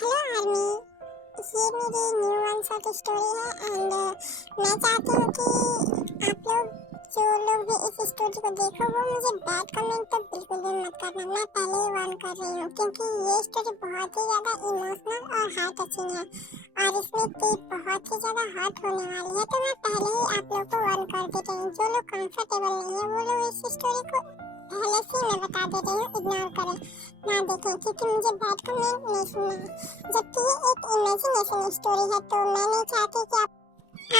Hello army, ये मेरी new one shot story है एंड मैं चाहती हूँ कि आप लोग जो लोग भी इस स्टोरी को देखो वो मुझे बैड कमेंट तो बिल्कुल भी मत करना। मैं पहले ही वार्न कर रही हूँ क्योंकि ये स्टोरी बहुत ही ज़्यादा इमोशनल और हार्ट टचिंग है और इसमें टिप बहुत ही ज़्यादा हॉट होने वाली है। तो मैं पहले ही आप लोग को वार्न कर देती हूँ। जो लोग कंफर्टेबल नहीं है वो लोग इस स्टोरी को पहले से मैं बता देती हूँ, इग्नोर करें, ना देखें क्योंकि मुझे बैड कमेंट नहीं सुनना है। जबकि ये एक इमेजिनेशन स्टोरी है तो मैं नहीं चाहती कि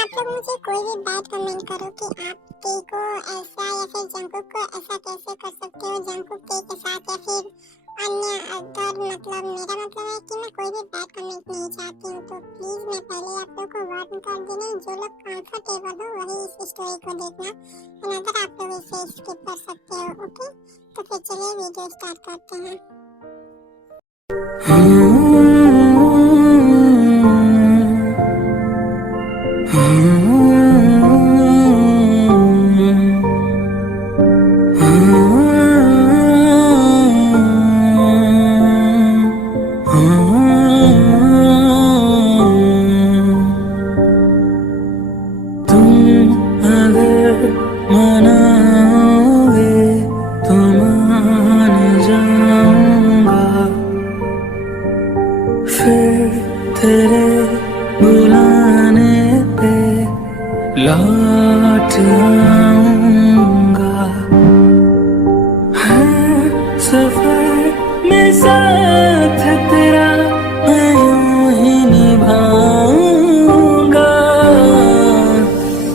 आप लोग मुझे कोई भी बैड कमेंट करो कि आप के को ऐसा या फिर जंकुक को ऐसा कैसे कर सकते हो जंकुक के साथ या फिर अन्य अदर। मतलब मेरा मतलब है कि मैं कोई भी बैड कमेंट नहीं चाहती हूँ। तो प्लीज मैं पहले आप लोग को वार्न कर दे रही हूँ, जो लोग कंफर्टेबल हो वही इस स्टोरी को देखना, अगर आप लोग इसे स्किप कर सकते हो। ओके, तो फिर चलिए वीडियो स्टार्ट करते हैं। तेरे बुलाने पे लौट आऊंगा। हर सफर में साथ तेरा मैं यूं ही निभाऊंगा।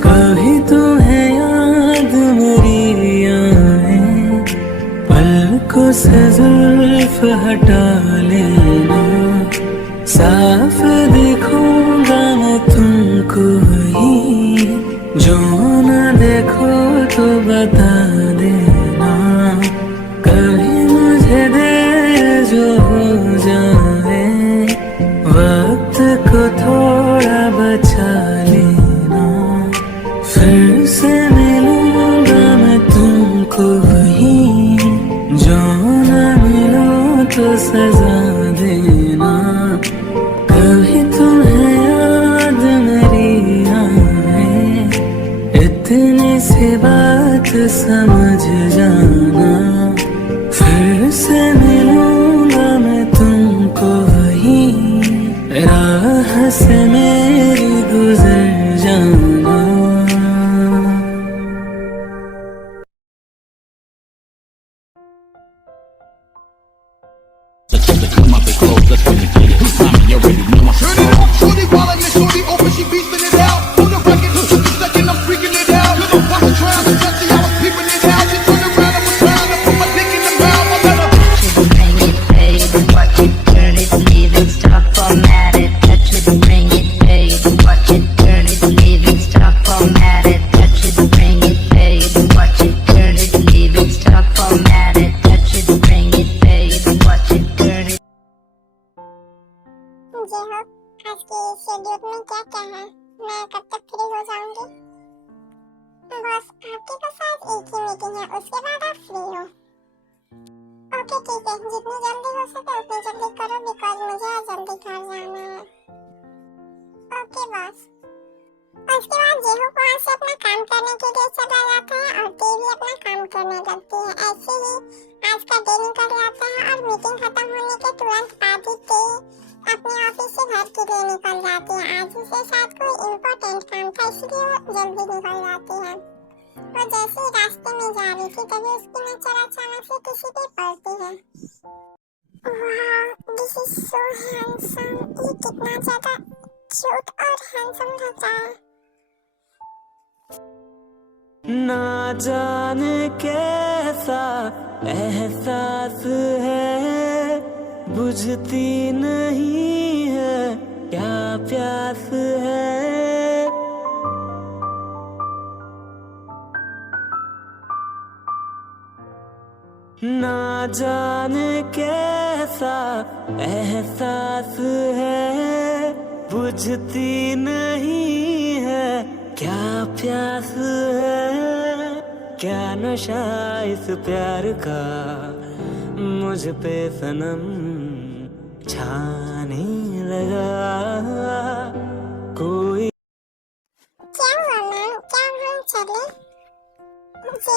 कभी तुम्हें याद मेरी आए, पलकों से जुल्फ हटा लेना। साफ देखूंगा मैं तुमको ही, जो न देखो तो बता देना। कभी मुझे दे जो हो जाए, वक्त को थोड़ा बचा लेना। फिर से मिलूंगा मैं तुमको ही, जो न मिलो तो सजा देना। कभी तुम्हें याद मेरी आए, इतनी सी बात समझ जाना। फिर से मिलूंगा मैं तुमको ही, राह से मेरी गुजर जाना। Turn it up, shorty, while I'm shorty, open, she beastin' it out. On the record, just a second, I'm freaking it out. You know, I'm trying to touch it, I was peeping it out. She turn around, I was trying to put my dick in the mouth. I let her Bring it, babe, watch it, turn it, leave it, stop, format it, touch it, bring it, babe, watch it, turn it, leave it, stop, format it, touch it, bring it, babe, watch it, turn it, leave it, stop, format it, touch it, bring it, babe, watch it, turn it. जय हो, आज के schedule में क्या क्या है, मैं कब तक फ्री हो जाऊंगी? बस आपके पास आज एक ही मीटिंग है, उसके बाद आप फ्री हो। ओके ठीक है, जितनी जल्दी हो सके उतनी जल्दी करो बिकॉज मुझे आज जल्दी घर जाना है। Okay boss. उसके बाद जेहू वहाँ से अपना काम करने के लिए चला जाता है और ते भी अपना काम करने लगती है। ऐसे ही आज का दिन निकल जाता है और मीटिंग खत्म होने के तुरंत बाद ही ते अपने ऑफिस से घर के लिए निकल जाती है। आज उसे शायद कोई इम्पोर्टेंट काम था इसलिए वो जल्दी निकल जाती है। वो जैसे ही रास्ते में जा रही थी तभी उसकी नजर अचानक से किसी पे पड़ती है। वाह, दिस इज सो हैंडसम। ये कितना ज्यादा क्यूट और हैंडसम लग रहा है। ना जाने कैसा एहसास है, बुझती नहीं है क्या प्यास है। ना जाने कैसा एहसास है, बुझती नहीं है क्या प्यास है। क्या नशा इस प्यार का मुझ पे सनम, छाने लगा कोई। क्या हुआ मैम, क्या हम चले? मुझे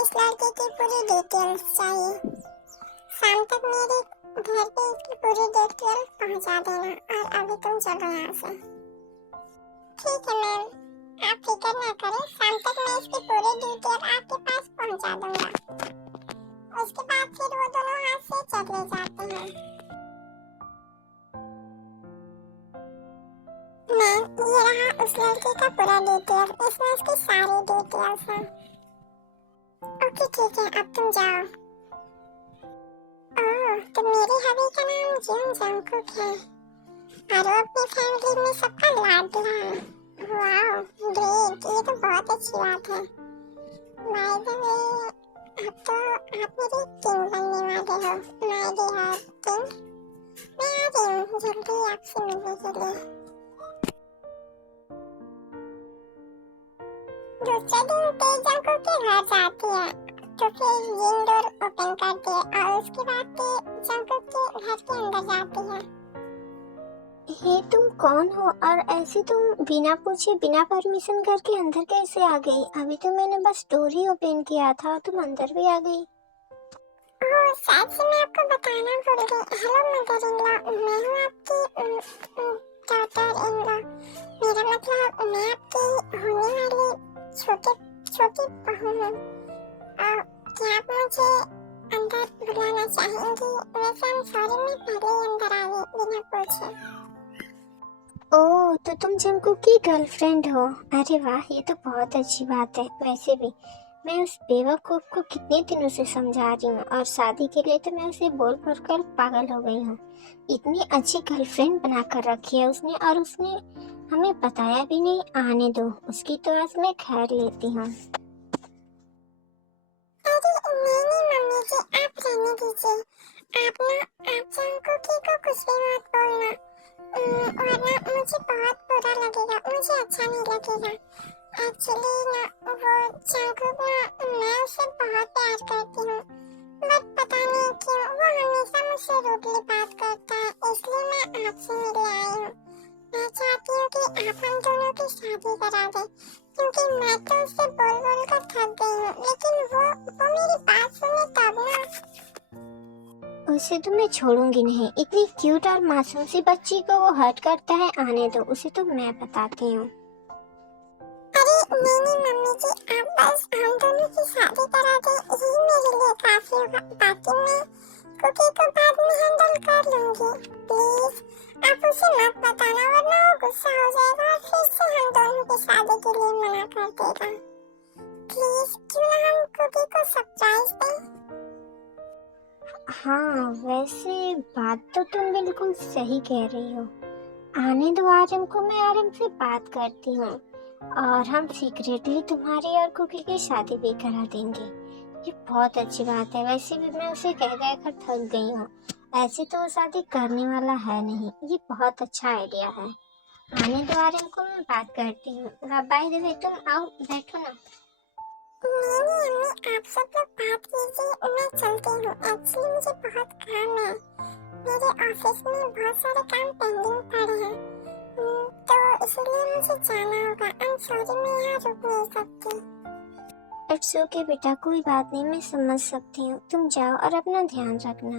इस लड़के की पूरी डिटेल्स चाहिए। शाम तक मेरे घर पे इसकी पूरी डिटेल पहुंचा देना और अभी तुम चलो यहाँ से। ठीक है मैम, आप फिक्र ना करें, शाम तक मैं इसकी पूरी डिटेल आपके पास पहुंचा दूंगा। उसके बाद फिर वो दोनों हाथ से चले जाते हैं। मैम, ये रहा उस लड़के का पूरा डिटेल, इसमें उसकी सारी डिटेल्स हैं। ओके ठीक है, अब तुम जाओ। ओह, तो मेरी हबी का नाम जून जंगकुक है और वो अपनी फैमिली में सबका लाडला है। वाओ ग्रेट, ये तो बहुत अच्छी बात है। बाय द वे, अब तो आप मेरी किंग बनने वाले हो, माय डियर किंग। मैं आ रही हूँ जल्दी आपसे मिलने के लिए। दूसरे दिन तेज जंगकुक के घर जाती है तो फिर जिन डोर ओपन करती है और उसके बाद जंगकुक के घर के अंदर जाती है। हे तुम कौन हो और ऐसे तुम बिना पूछे बिना परमिशन करके अंदर कैसे आ गई? अभी तो मैंने बस डोर ही ओपन किया था और तुम अंदर भी आ गई। ओह, शायद से मैं आपको बताना भूल गई। हेलो मदर इन लॉ, मैं हूँ आपकी डॉटर इन लॉ। मेरा मतलब मैं आपकी होने वाली छोटी बहू हूँ। क्या आप मुझे अंदर बुलाना चाहेंगी? वैसे I'm sorry, मैं पहले ही अंदर आ गई बिना पूछे। ओह, तो तुम जंगकुक की गर्लफ्रेंड हो? अरे वाह, ये तो बहुत अच्छी बात है। वैसे भी मैं उस बेवकूफ को कितने दिनों से समझा रही हूँ और शादी के लिए तो मैं उसे बोल बोल कर पागल हो गई हूँ। इतनी अच्छी गर्लफ्रेंड बना कर रखी है उसने और उसने हमें बताया भी नहीं। आने दो, उसकी तो आज मैं खैर लेती हूँ। अरे नहीं मम्मी जी, आप रहने दीजिए। आप जंगकुक को कुछ भी मत बोलना, वरना मुझे बहुत बुरा लगेगा, मुझे अच्छा नहीं लगेगा। एक्चुअली ना वो जंगकुक ना, मैं उसे बहुत प्यार करती हूँ, बट पता नहीं क्यों वो हमेशा मुझसे रूडली बात करता है, इसलिए मैं आपसे मिलने आई हूँ। मैं चाहती हूँ कि आप हम दोनों की शादी करा दें, क्योंकि मैं तो उससे बोल बोल कर थक गई हूँ, लेकिन वो मेरी बात सुने तब ना। उसे तो मैं छोड़ूंगी नहीं। इतनी क्यूट और मासूम सी बच्ची को वो हर्ट करता है। आने दो, उसे तो मैं बताती हूँ। अरे नहीं मम्मी जी, आप बस हम दोनों की शादी करा दें, यही मेरे लिए काफी होगा। बाकी मैं कुकी को बाद में हैंडल कर लूंगी। प्लीज आप उसे मत बताना, वरना वो गुस्सा हो जाएगा और फिर से हम दोनों की शादी के लिए मना कर देगा। प्लीज क्यों ना हम कुकी को सरप्राइज दें? हाँ, वैसे बात तो तुम बिल्कुल सही कह रही हो। आने दो आर्यन को, मैं आर्यन से बात करती हूँ और हम सीक्रेटली तुम्हारी और कुकी की शादी भी करा देंगे। ये बहुत अच्छी बात है। वैसे भी मैं उसे कह कर थक गई हूँ। ऐसे तो वो शादी करने वाला है नहीं। ये बहुत अच्छा आइडिया है। आने दो आर्यन को, मैं बात करती हूँ। बाय द वे, तुम आओ बैठो ना। नहीं अम्मी, आप सब लोग बात कीजिए, मैं चलती हूँ। एक्चुअली मुझे बहुत काम है, मेरे ऑफिस में बहुत सारे काम पेंडिंग पड़े हैं, तो इसलिए मुझे जाना होगा। आई एम सॉरी, मैं यहाँ रुक नहीं सकती। इट्स ओके बेटा, कोई बात नहीं, मैं समझ सकती हूँ। तुम जाओ और अपना ध्यान रखना।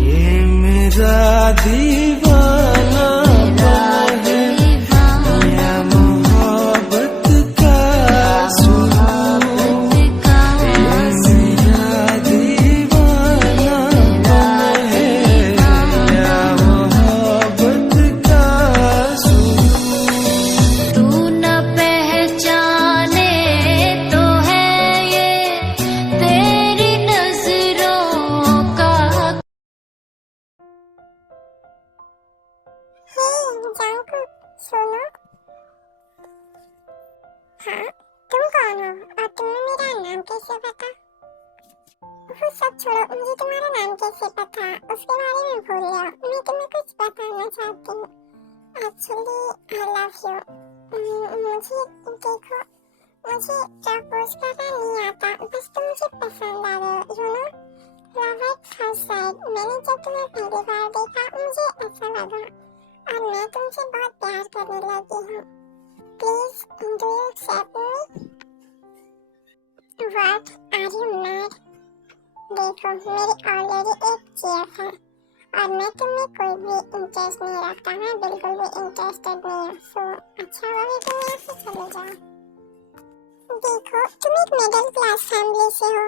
ये मेरा दीवाना है या मोहब्बत का सुरूर। ये मेरा दीवाना है या मोहब्बत का सुरूर। तू न पहचाने तो है ये तेरी नजरों का। हे जंगकुक, सुनो। हाँ, तुम कौन हो और तुम्हें मेरा नाम कैसे पता? वो सब छोड़ो, मुझे तुम्हारा नाम कैसे पता उसके बारे में भूल जाओ। मैं तुम्हें कुछ बताना चाहती हूँ। Actually I love you. मुझे देखो, मुझे प्रपोज करना नहीं आता, बस तुम मुझे पसंद आ रहे हो, you know, love at first sight. मैंने जब तुम्हें पहली बार देखा मुझे ऐसा लगा और मैं तुमसे बहुत प्यार करने लगी हूँ। Please do you accept me? What are you mad? देखो मेरी ऑलरेडी एक चेयर है और मैं तुम्हें कोई भी इंटरेस्ट नहीं रखता। मैं बिल्कुल भी इंटरेस्टेड नहीं हूँ। सो अच्छा होगा तुम यहाँ से चले जाओ। देखो तुम एक मिडिल क्लास फैमिली से हो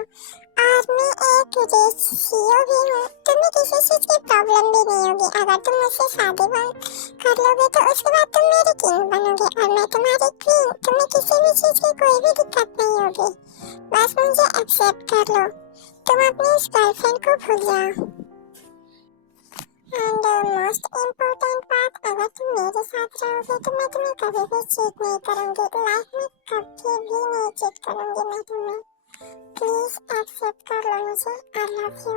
और मैं एक रिच सीईओ भी हूँ। तुम्हें किसी चीज की प्रॉब्लम भी नहीं होगी। अगर तुम मुझसे शादी कर लोगे तो उसके बाद तुम मेरी किंग बनोगे और मैं तुम्हारी क्वीन। तुम्हें किसी भी चीज की कोई भी दिक्कत नहीं होगी। बस मुझे एक्सेप्ट कर लो। तुम अपनी इस गर्लफ्रेंड को भूल जाओ। एंड मोस्ट इम्पोर्टेंट बात, अगर तुम मेरे साथ रहोगे तो मैं तुम्हें कभी भी चीट नहीं करूंगी। लाइफ में कभी भी नहीं चीट करूंगी मैं तुम्हें। प्लीज एक्सेप्ट कर लो मुझे। I love you.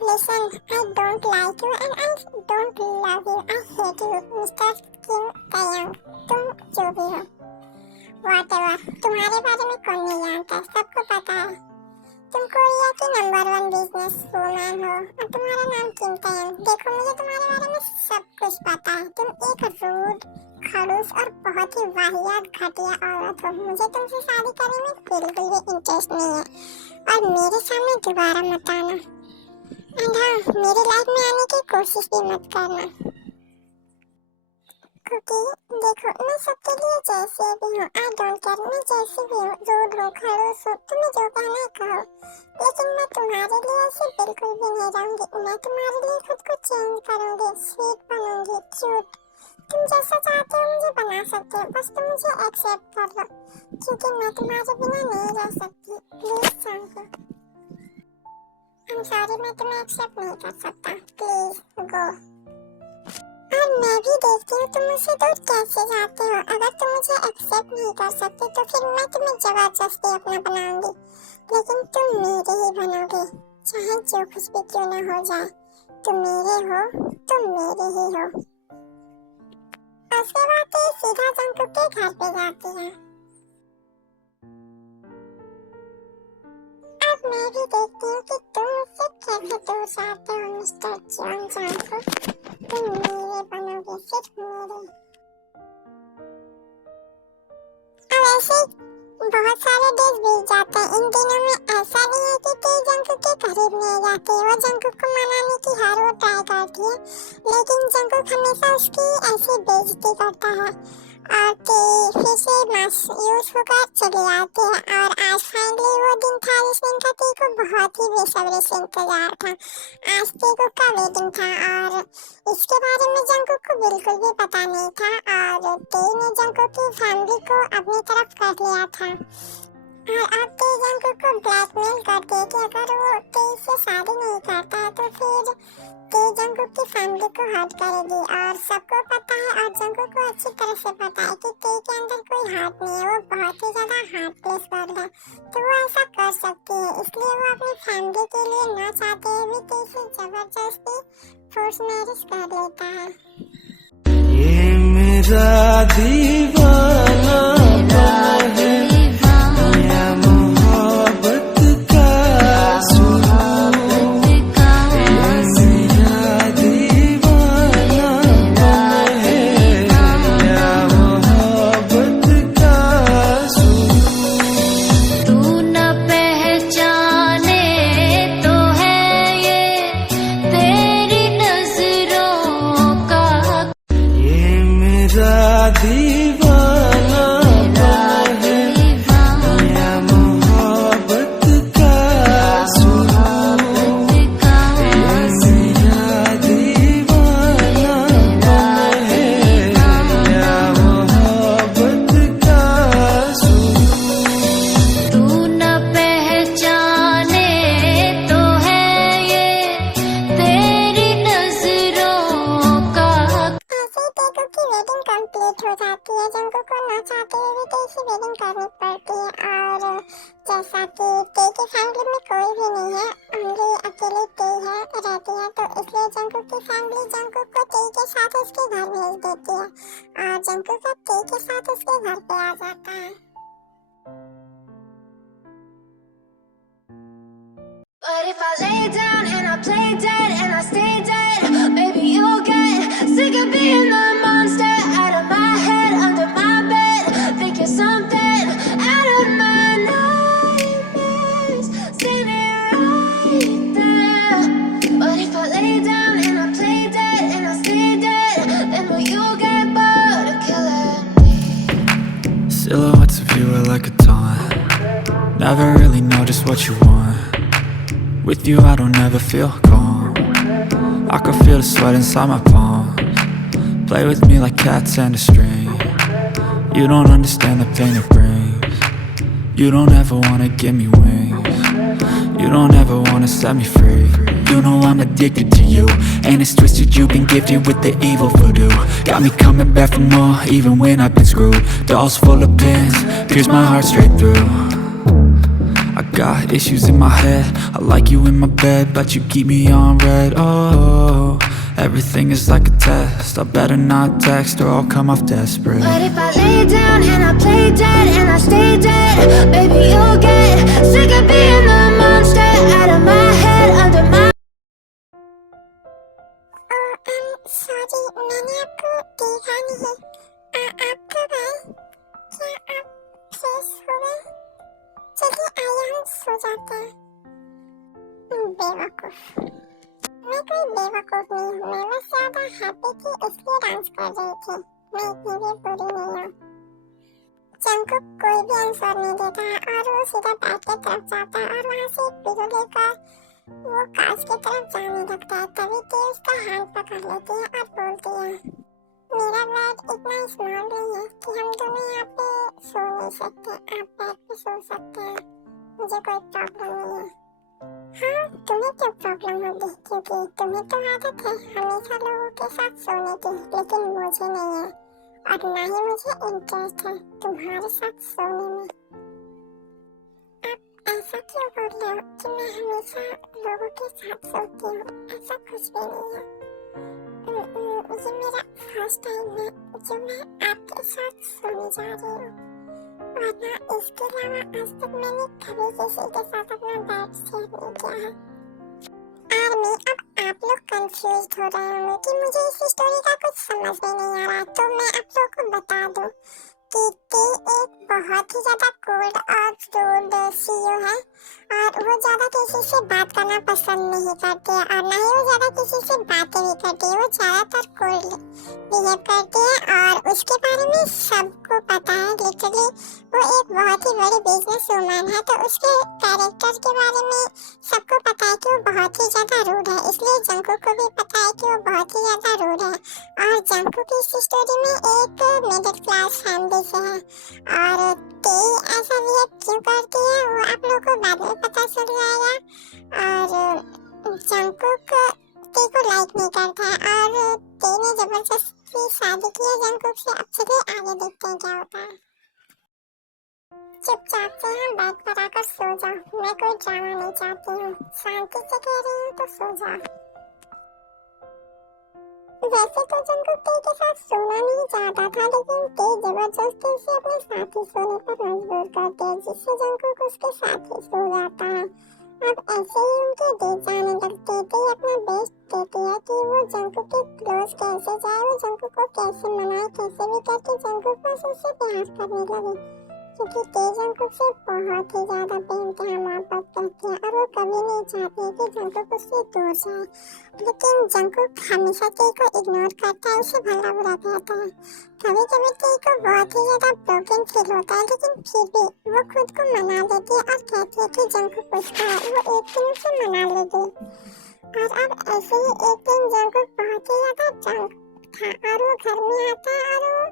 Listen, I don't like you and I don't love you. I hate you mister Kim Taeyang. तुम जो भी हो, व्हाटएवर, तुम्हारे बारे में कौन नहीं जानता, सबको पता है। तुम कोरिया की नंबर 1 बिजनेस वूमन हो और तुम्हारा नाम किम तायंग। देखो मुझे तुम्हारे बारे में सब कुछ पता है। तुम एक रूड, खड़ूस और बहुत ही वाहियात घटिया औरत हो। मुझे तुमसे शादी करने में बिल्कुल भी इंटरेस्ट नहीं है और मेरे सामने दोबारा मत आना। एंड हाँ, मेरी लाइफ में आने की कोशिश भी मत करना। क्योंकि देखो मैं सबके लिए जैसे भी हूँ। आई डोंट केयर, मैं जैसे भी हूँ, रूड हूँ, खड़ूस हूँ, तुम्हें जो कहना है कहो। लेकिन मैं तुम्हारे लिए ऐसे बिल्कुल भी नहीं रहूंगी। मैं तुम्हारे लिए खुद को चेंज करूंगी, स्वीट बनूंगी, क्यूट। तुम जैसा चाहते हो मुझे बना सकते हो। बस तुम मुझे एक्सेप्ट कर लो क्योंकि मैं तुम्हारे बिना नहीं रह सकती। प्लीज शंकु। आई एम सॉरी, मैं तुम्हें एक्सेप्ट नहीं कर सकता। Please go. और मैं भी देखती हूँ तुम मुझसे दूर कैसे जाते हो। अगर तुम मुझे एक्सेप्ट नहीं कर सकते तो फिर मैं तुम्हें जबरदस्ती अपना बनाऊंगी। लेकिन तुम मेरे ही बनोगे, चाहे जो कुछ भी क्यों ना हो जाए। तुम मेरे हो, तुम मेरे ही हो। उसके बाद ये सीधा जंकुक के घर पे जाती है। अब मैं भी देखती हूँ कि तुम मुझसे कैसे दूर जाते हो मिस्टर जॉन जंकुक। तुम मेरे बनोगे, सिर्फ मेरे। अब ऐसे बहुत सारे डेज बीत जाते हैं। इन दिनों में ऐसा नहीं है कि कोई जंकुक के करीब नहीं जाती। वो जंकुक को मनाने की हर वो ट्राई करती है, लेकिन जंकुक हमेशा उसकी ऐसी बेइज्जती करता है और फिर से मायूस होकर चले जाते हैं। और आज फाइनली वो दिन था जिस दिन का टी को बहुत ही बेसब्री से इंतजार था। आज टी का वेडिंग था और इसके बारे में जंकुक को बिल्कुल भी पता नहीं था और टी ने जंकुक की फैमिली को अपनी तरफ कर लिया था। और अब टी जंकुक को ब्लैकमेल करती है कि अगर वो टी से शादी नहीं करता है तो फिर टी जंकुक की फैमिली को हर्ट करेगी। और सबको पता है और जंकुक को अच्छी तरह से पता है कि टी के अंदर कोई हार्ट नहीं है। वो बहुत ही ज्यादा हार्टलेस गर्ल है, तो वो ऐसा कर सकती है। इसलिए वो अपनी फैमिली के लिए ना चाहते हुए भी टी से जबरदस्ती फोर्स मैरिज कर लेता है। ये मेरा दीवाना है या मोहब्बत का सुरूर। ये मेरा दीवाना है या मोहब्बत का सुरूर। तू न पहचाने तो है ये तेरी नजरों का। ये मेरा दीवाना है या मोहब्बत का सुरूर। ये मेरा दीवाना है या मोहब्बत का सुरूर। तू न पहचाने तो है ये तेरी नजरों का। ऐसे टेको की वेडिंग कंप्लीट हो जाती है। जंकुक को ना चाहते हुए भी टी की वेडिंग करनी पड़ती है। और जैसा कि टी की फैमिली में कोई भी नहीं है, ओनली अकेले टी है रहती है, तो इसलिए जंकुक की फैमिली जंकुक को टी के साथ उसके घर भेज देती है और जंकुक अब टी के साथ उसके घर पे आ जाता है। But if I lay down and play dead and I stay dead. Maybe you'll get sick of being the monster out of my head, under my bed. Think you're something out of my nightmares, standing right there. But if I lay down and I play dead and I stay dead, then will you get bored of killing me? Silhouettes of you are like a taunt. Never really know just what you want. With you I don't ever feel calm. I can feel the sweat inside my palms. Play with me like cats and a string. You don't understand the pain it brings. You don't ever wanna give me wings. You don't ever wanna set me free. You know I'm addicted to you, and it's twisted, you've been gifted with the evil voodoo. Got me coming back for more, even when I've been screwed. Dolls full of pins, pierce my heart straight through. I got issues in my head, I like you in my bed, but you keep me on red. Oh, everything is like a test, I better not text or I'll come off desperate. But if I lay down and I play dead and I stay dead, baby you'll get sick of being the monster out of my head, under my. Sorry मैंने आपको देखा नहीं। आप कब आए? क्या आप fresh हो गए? चलिए आइए हम सो जाते हैं। बेवकूफ। मैं कोई बेवकूफ नहीं हूँ, मैं बस ज्यादा हैप्पी थी इसलिए डांस कर रही थी। मैं इतनी भी बुरी नहीं हूँ। जंकुक कोई भी आंसर नहीं देता और वो सीधा बैठ के तरफ जाता है और वहाँ से एक पिलो लेकर वो कांच की तरफ जाने लगता है। तभी टी उसका हाथ पकड़ लेती है और बोलती है, मेरा बेड इतना स्मॉल नहीं है कि हम दोनों यहाँ पे सो नहीं सकते, आप बेड पे सो सकते हैं, मुझे कोई प्रॉब्लम नहीं है। हाँ तुम्हें क्यों प्रॉब्लम होगी, क्योंकि तुम्हें तो आदत है हमेशा लोगों के साथ सोने की, लेकिन मुझे नहीं है और ना ही मुझे इंटरेस्ट है तुम्हारे साथ सोने में। ऐसा क्यों बोल रहे हो कि मैं हमेशा लोगों के साथ सोती हूँ? ऐसा कुछ भी नहीं है। ये मेरा फर्स्ट टाइम है जो मैं आपके साथ सोने जा रही हूँ, वरना इसके अलावा आज तक मैंने कभी किसी के साथ अपना बेड शेयर नहीं किया है। आर्मी अब आप लोग कंफ्यूज हो रहे होंगे कि मुझे इस स्टोरी का कुछ समझ में नहीं आ रहा, तो मैं आप लोगों को बता दूँ कि एक बहुत ही ज्यादा कोल्ड और रूड सीईओ है और वो ज्यादा किसी से बात करना पसंद नहीं करती है और ना ही वो ज्यादा किसी से बातें भी करती है। वो ज्यादातर कोल्ड बिहेव करती है और उसके बारे में सबको पता है। लिटरली वो एक बहुत ही बड़ी बिजनेस वूमन है, तो उसके कैरेक्टर के बारे में सबको पता है कि वो बहुत ही ज्यादा रूड है, इसलिए जंकुक को भी पता है कि वो बहुत ही ज्यादा रूड है। और जंकुक इस स्टोरी में एक मिडिल क्लास फैमिली से है और तेई ऐसा बिहेव क्यों करती है वो आप लोगों को बाद में पता चल जाएगा। और जंकुक तेई को लाइक नहीं करता है और तेई ने जबरदस्ती शादी की है जंकुक से। अब चलिए आगे देखते हैं क्या होता है। चुपचाप से हम बेड पर आकर सो जाओ, मैं कोई ड्रामा नहीं चाहती हूँ, शांति से कह रही हूँ तो सो जाओ। वैसे तो जंकुक तेई के साथ सोना नहीं चाहता था, लेकिन तेई जबरदस्ती से अपने साथी सोने पर मजबूर करती है, जिससे जंकुक उसके साथ ही सो जाता है। अब ऐसे ही उनके डेट जाने लगते हैं। तेई अपना बेस्ट देती है कि वो जंकुक के क्लोज कैसे जाए, वो जंकुक को कैसे मनाए, कैसे भी करके जंकुक बस उससे प्यार करने लगे, क्योंकि तेई जंकुक से बहुत ही ज्यादा प्रेम से मोहब्बत करती है और वो कभी नहीं चाहती है कि जंकुक उससे दूर जाए। लेकिन जंकुक हमेशा तेई को इग्नोर करता है, उसे भला बुरा कहता है। कभी कभी तेई को बहुत ही ज्यादा ब्रोकन फील होता है, लेकिन फिर भी वो खुद को मना लेती है और कहती है कि जंकुक उसका है, वो एक दिन उसे मना लेगी। और अब ऐसे ही एक दिन जंकुक बहुत ही ज्यादा ड्रंक था और वो घर में आता है और वो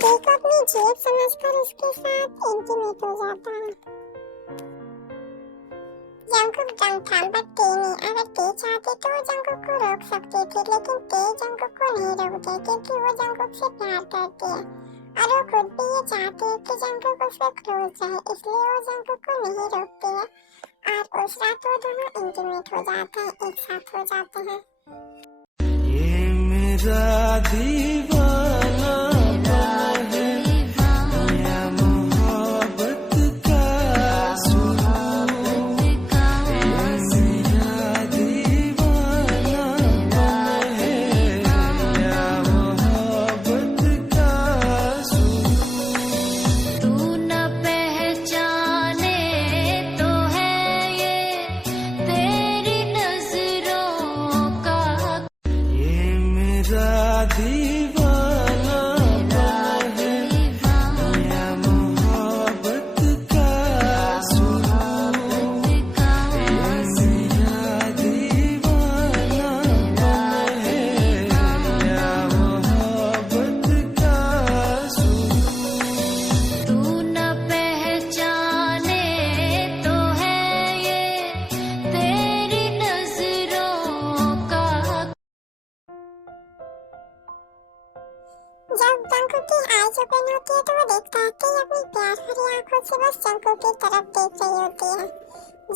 तेई को अपनी जेब समझकर उसके साथ इंटीमेट हो जाता है। जंकुक ड्रंक था बट तेई नहीं। अगर तेई चाहती तो वो जंकुक को रोक सकती थी, लेकिन तेई जंकुक को नहीं रोकती क्योंकि वो जंकुक से प्यार करती है और वो खुद भी ये चाहती है कि जंकुक उससे क्लोज जाए, इसलिए वो जंकुक को नहीं रोकती है और उस रात वो दोनों इंटीमेट हो जाते हैं, एक साथ हो जाते हैं। ये मेरा दीवाना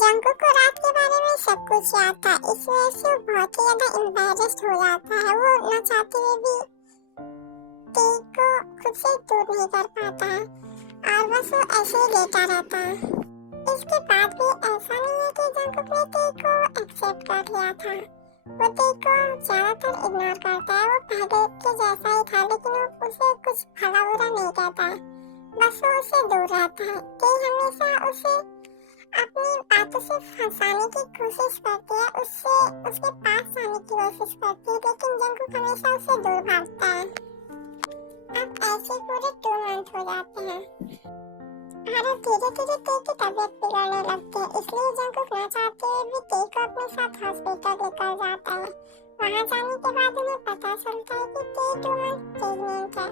जंगकुक को रात के बारे में सब कुछ याद था, इस वजह से वो बहुत ही ज्यादा एम्बैरेस्ड हो जाता है। वो न चाहते हुए भी टी को खुद से दूर नहीं कर पाता है और बस वो ऐसे ही लेटा रहता है। इसके बाद भी ऐसा नहीं है कि जंगकुक ने टी को एक्सेप्ट कर लिया था। वो टी को ज्यादातर इग्नोर करता है। वो पहले के जैसा ही था, लेकिन वो उसे कुछ भला बुरा नहीं कहता, बस वो उससे दूर रहता है। टी हमेशा उसे अपनी बातों से फंसाने की कोशिश करती है, उससे उसके पास आने की कोशिश करती है, लेकिन जंगकुक हमेशा उससे दूर भागता है। अब ऐसे पूरे 2 मंथ हो जाते हैं और अब धीरे धीरे टी की तबीयत बिगड़ने लगती है, इसलिए जंगकुक न चाहते हुए भी टी को अपने साथ हॉस्पिटल लेकर जाता है। वहाँ जाने के बाद उन्हें पता चलता है कि टी 2 मंथ प्रेग्नेंट है।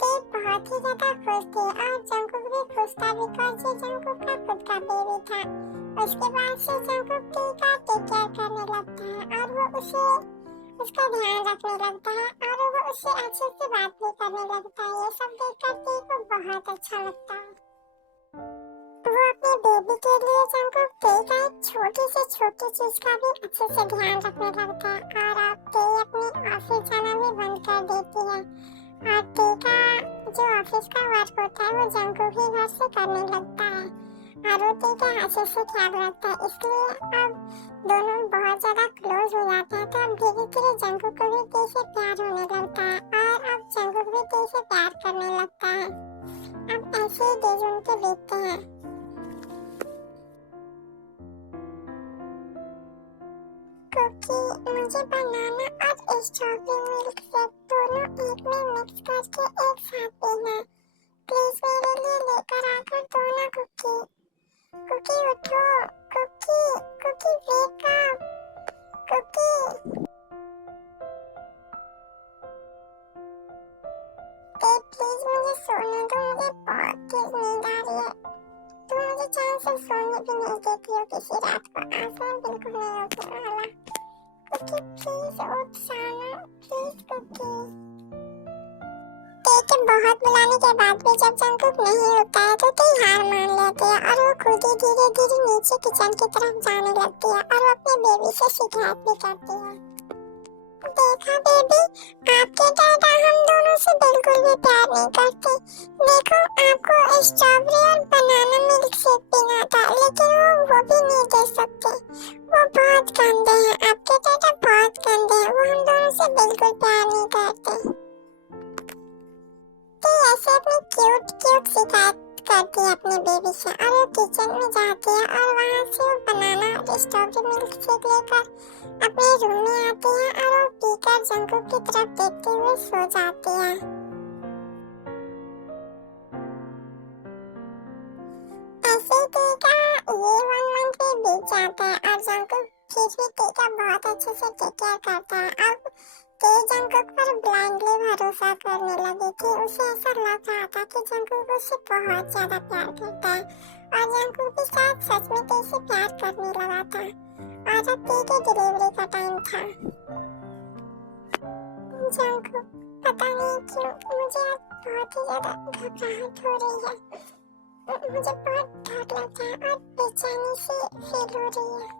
टी बहुत ही ज्यादा खुश थी और जंगकुक भी खुश था, बिकॉज़ ये जंगकुक का खुद का बेबी था। उसके बाद से जंगकुक टी का टेक केयर करने लगता है और वो उसका ध्यान रखने लगता है और वो उससे अच्छे से बात भी करने लगता है। ये सब देखकर टी को बहुत अच्छा लगता है। वो अपने बेबी के लिए जंगकुक टी का एक छोटी से छोटी चीज का भी अच्छे से ध्यान रखने लगता है और अब टी अपने ऑफिस जाना भी बंद कर देती है और टी का जो ऑफिस का वर्क होता है वो जंगकुक ही घर से करने लगता है और वो टी का अच्छे से ख्याल रखता है। इसलिए अब दोनों बहुत ज्यादा क्लोज हो जाते हैं। तो अब धीरे धीरे जंगकुक को भी टी से प्यार होने लगता है और अब जंगकुक भी टी से प्यार करने लगता है। अब ऐसे ही डेज उनके बीतते हैं। कुकी, मुझे बनाना और स्ट्रॉबेरी मिल्क शेक दोनों एक में मिक्स करके एक साथ पीना। प्लीज मेरे लिए लेकर आकर दो ना कुकी। कुकी उठो, Cookie, Cookie wake up, Cookie. Please मुझे सोने दो, मुझे बहुत तेज नींद आ रही है। तुम मुझे चैन से सोने भी नहीं देती हो किसी रात को। आज मैं बिल्कुल नहीं उठने वाला। कुकी प्लीज उठ जाना, प्लीज कुकी। टी के बहुत बुलाने के बाद भी जब जंगकुक नहीं उठता है तो टी हार मान लेती है और वो खुद ही धीरे धीरे नीचे किचन की तरफ जाने लगती है और वो अपने बेबी से शिकायत भी करती है। देखा बेबी, आपके दादा हम दोनों से बिल्कुल भी प्यार नहीं करते। देखो, आपको स्ट्रॉबेरी और बनाना मिल्क शेक पीना था, लेकिन वो भी नहीं दे सकते। वो बहुत गंदे हैं, आपके दादा बहुत गंदे हैं। वो हम दोनों से बिल्कुल प्यार नहीं करते। तो ऐसे अपनी क्यूट क्यूट शिकायत करती है अपने बेबी से और वो किचन में जाती है और वहाँ से वो बनाना और स्ट्रॉबेरी मिल्क शेक लेकर अपने रूम में आती है और वो पीकर जंगकुक की तरफ देखते हुए सो जाती है। ऐसे ही टी का ये 1 मंथ भी बीत जाता है और जंगकुक फिर भी टी का बहुत अच्छे से टेक केयर करता है। अब टी जंगकुक पर ब्लाइंडली भरोसा करने लगी थी। उसे ऐसा लग रहा था कि जंगकुक उससे बहुत ज्यादा प्यार करता है और जंगकुक भी शायद सच में टी से प्यार करने लगा था। और अब टी की डिलीवरी का टाइम था। जंगकुक, पता नहीं क्यों मुझे आज बहुत ही ज्यादा घबराहट हो रही है। मुझे बहुत डर लगता है और बेचैनी सी फील हो रही है।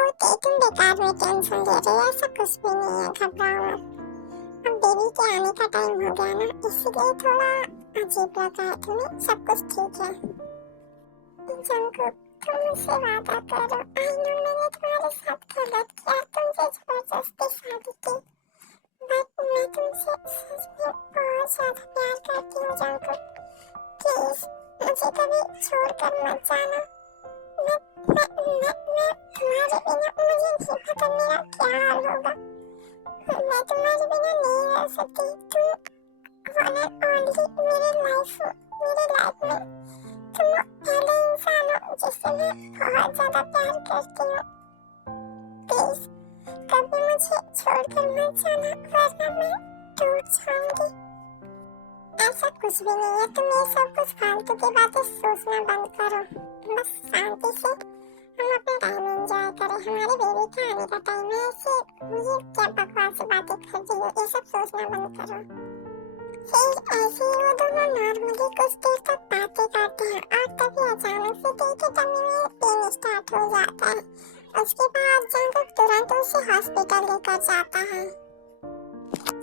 और तुम बेकार में टेंशन ले रही हो, ऐसा कुछ भी नहीं है, घबराओ मत। अब बेबी के आने का टाइम हो गया ना, इसलिए थोड़ा अजीब लगा है तुम्हें। सब कुछ ठीक है। जंगकुक, तुम मुझसे वादा करो। आई नो मैंने तुम्हारे साथ गलत किया, तुमसे जबरदस्ती शादी की, बट मैं तुमसे सच में बहुत ज्यादा प्यार करती हूँ जंगकुक। प्लीज मुझे कभी छोड़कर मत जाना। मैं तुम्हारे बिना मुझे नहीं पता मेरा क्या हाल होगा। मैं तुम्हारे बिना नहीं रह सकती। तुम वन एंड ओनली मेरे लाइफ में तुम पहले इंसान हो जिससे मैं बहुत ज्यादा प्यार करती हूँ। प्लीज कभी मुझे छोड़कर मत जाना, वरना मैं टूट जाऊंगी। ऐसा कुछ भी नहीं है, तुम ये सब कुछ फालतू की बातें सोचना बंद करो। बस शांति से हम अपना टाइम एंजॉय करें। हमारे बेबी के आने का टाइम है। ऐसे मुझे क्या बकवास बातें कर रही हो, ये सब सोचना बंद करो। फिर ऐसे ही वो दोनों नॉर्मली कुछ देर तक बातें करते हैं और तभी अचानक से टी के टमी में पेन स्टार्ट हो जाता है। उसके बाद जंगकुक तुरंत उसे हॉस्पिटल लेकर जाता है।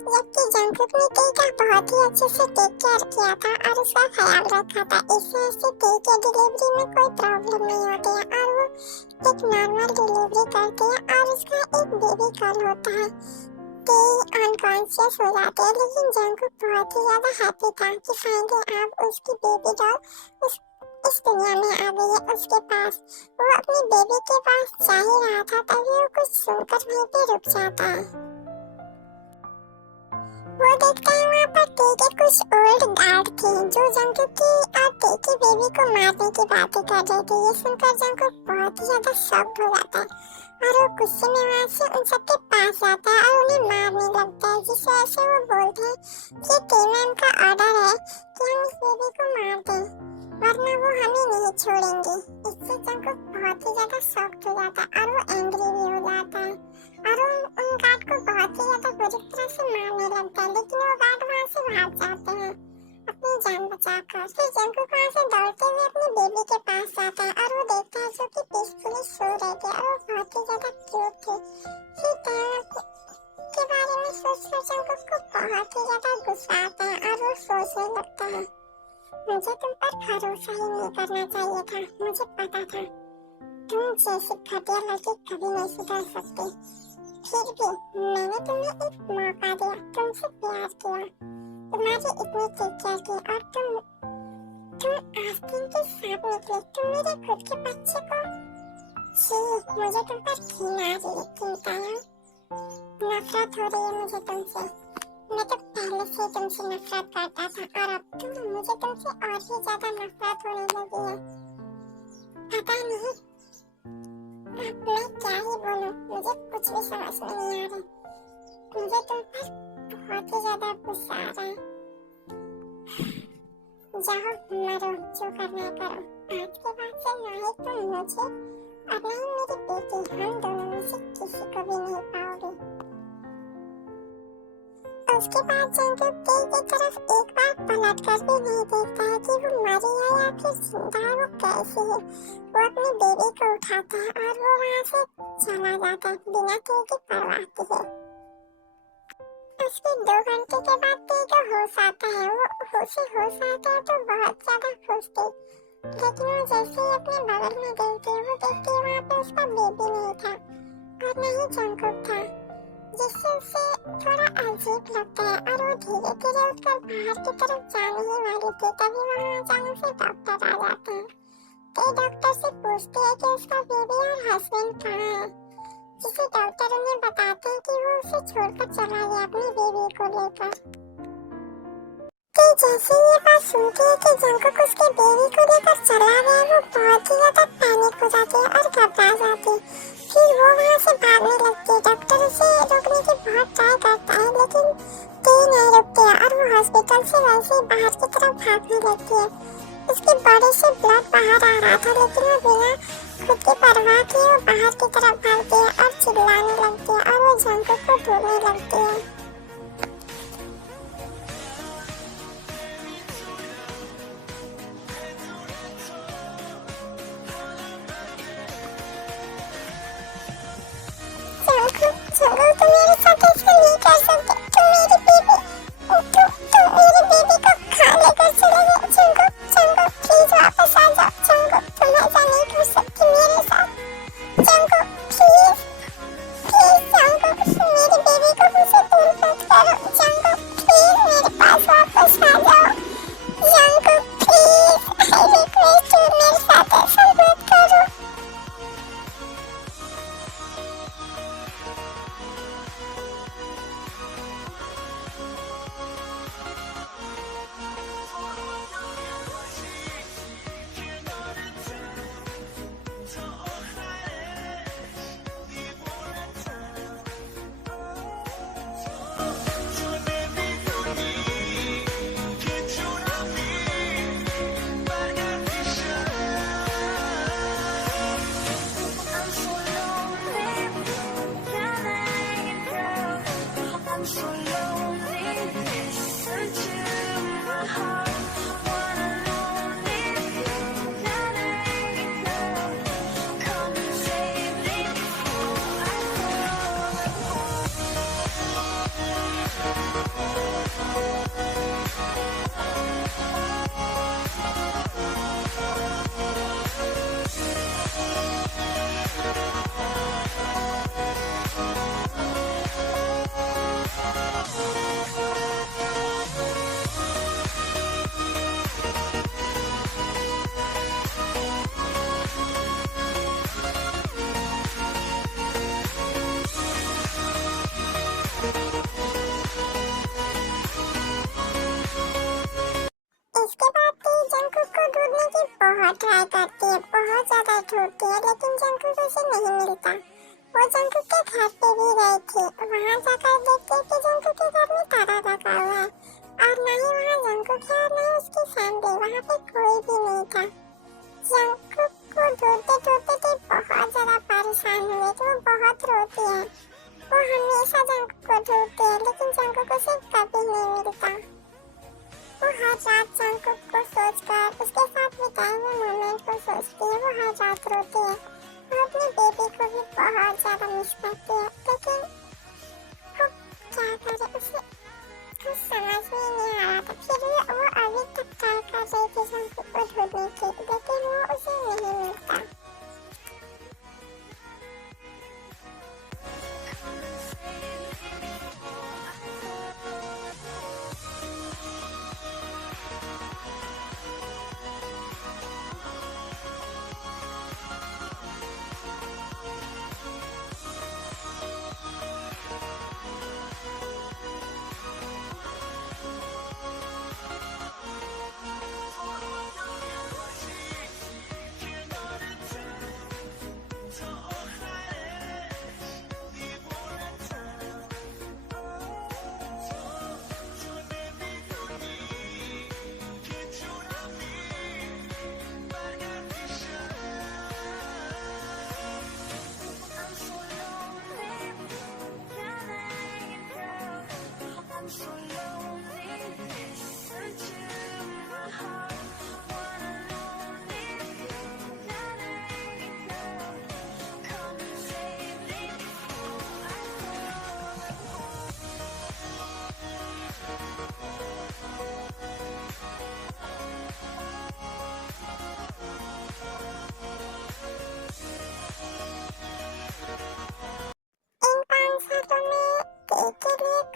जबकि जंगकुक ने टी का बहुत ही अच्छे से टेक केयर किया था और उसका ख्याल रखा था, इससे उससे टी के डिलीवरी में कोई प्रॉब्लम नहीं होती है और वो एक नॉर्मल डिलीवरी करती है और उसका एक बेबी गर्ल होता है। टी अनकॉन्शियस हो जाती है, लेकिन जंगकुक बहुत ही ज्यादा हैप्पी था कि फाइनली अब उसकी बेबी डॉल इस दुनिया में आ गई है उसके पास। वो अपनी बेबी के पास जा ही रहा था तभी वो कुछ सुनकर वहीं पे रुक जाता है। वो देखता है वहाँ पर टी के कुछ ओल्ड गार्ड थे जो जंगकुक की और टी की बेबी को मारने की बातें कर रहे थे। ये सुनकर जंगकुक बहुत ही ज्यादा शॉक्ड हो जाता है और वो गुस्से में वहाँ से उन सबके पास जाता है और उन्हें मारने लगता है, जिस वजह से वो बोलते हैं कि टी मैम का ऑर्डर है कि हम इस बेबी को मार दें वरना वो हमें नहीं छोड़ेंगे। इससे जंगकुक बहुत ही ज्यादा शॉक्ड हो जाता है और वो एंग्री भी हो जाता है और उन गार्ड को बहुत ही ज्यादा बुरी तरह से मारने लगता है, लेकिन वो गार्ड वहाँ से भाग जाते हैं अपनी जान बचाकर। फिर जंगकुक वहाँ से दौड़ते हुए अपनी बेबी के पास जाता है और वो देखता है जो कि पीसफुली सो रहे थे और वो बहुत ही ज्यादा क्यूट थे। फिर टाइम के बारे में सोचकर जंगकुक को बहुत ही ज्यादा गुस्सा आता है और वो सोचने लगता है मुझे तुम पर भरोसा ही नहीं करना चाहिए था। मुझे पता था तुम जैसी घटिया लड़की कभी नहीं सुधर सकती, फिर भी मैंने तुम्हें एक मौका दिया, तुमसे प्यार किया, तुम्हारी इतनी केयर की और तुम आस्तीन के साथ निकले। तुम मेरे खुद के बच्चे को मुझे तुम पर घृणा आ रही है, नफरत हो रही है मुझे तुमसे। मैं तो पहले से तुमसे नफरत करता था और अब तो मुझे तुमसे और भी ज्यादा नफरत होने लगी है। पता नहीं अब मैं क्या ही बोलूं, मुझे कुछ भी समझ में नहीं आ रहा। मुझे तुम पर बहुत ही ज्यादा गुस्सा आ रहा है। जाओ मरो, जो करना है करो। आज के बाद से ना ही तुम मुझे और ना ही मेरी बेटी, हम दोनों में से किसी को भी नहीं पाओगे। उसके बाद जंगकुक टी की तरफ एक बार पलट कर भी नहीं देखता है कि वो मरी है या फिर जिंदा है, वो कैसी है। वो अपनी बेबी को उठाता है और वो वहाँ से चला जाता है बिना टी की परवाह किए। उसके 2 घंटे के बाद टी को होश आता है। वो होश आता है तो बहुत ज्यादा खुश थी, लेकिन वो जैसे ही अपने बगल में गई थी वो देखती है वहाँ पे उसका बेबी नहीं था और न ही जंगकुक था, जिससे उसे थोड़ा अजीब लगता है और वो धीरे धीरे उठकर बाहर की तरफ जाने ही वाली थी। तभी वहाँ अचानक से डॉक्टर आ जाते हैं। तो डॉक्टर से पूछती है कि उसका बेबी और हस्बैंड कहाँ है, जिसे डॉक्टर उन्हें बताते हैं कि वो उसे छोड़कर चला गया अपनी बेबी को लेकर। तो जैसे ये बात सुनती है कि जंगकुक उसके बेबी को लेकर चला गया, वो बहुत ही ज्यादा पैनिक हो जाती है और घबरा जाती है। फिर वो वहाँ से भागने लगती है। डॉक्टर उसे रोकने की बहुत ट्राई करता है, लेकिन टी नहीं रुकती है और वो हॉस्पिटल से वैसे बाहर की तरफ भागने लगती है। उसके बॉडी से ब्लड बाहर आ रहा था, लेकिन वो बिना खुद की परवाह किए वो बाहर की तरफ भागती है और चिल्लाने लगती है और वो जंगकुक को ढूंढने लगती है। जंगकुक तुम मेरे साथ ऐसा नहीं कर सकते, तुम मेरी बेबी को खा लेकर चले गए। जंगकुक प्लीज वापस आ जाओ। जंगकुक तुम ऐसा नहीं कर सकती मेरे साथ। जंगकुक प्लीज जंगकुक मेरी बेबी को मुझसे दूर ट्राई करती है, बहुत ज्यादा ढूंढती है, लेकिन जंगकुक उसे नहीं मिलता। वो जंगकुक के घर पे भी गई थी, वहाँ जाकर देखती है कि जंगकुक के घर में ताला लगा हुआ है और ना ही वहाँ जंगकुक है और ना ही उसकी फैमिली, वहाँ पे कोई भी नहीं था। जंगकुक को ढूंढते ढूंढते बहुत ज्यादा परेशान हुए तो वो बहुत रोती है। वो हमेशा जंगकुक को ढूंढती है, लेकिन जंगकुक उसे कभी नहीं मिलता। वो हर रात जंगकुक को सोचकर, उसके साथ बिताए हुए मोमेंट को सोचती है। वो हर रात रोती है। वो अपने बेबी को भी बहुत ज्यादा मिस करती है, लेकिन वो क्या करे, उसे कुछ समझ में नहीं आ रहा था। फिर भी वो अभी तक ट्राई कर रही थी जंगकुक को ढूंढने की, लेकिन वो उसे नहीं मिलता।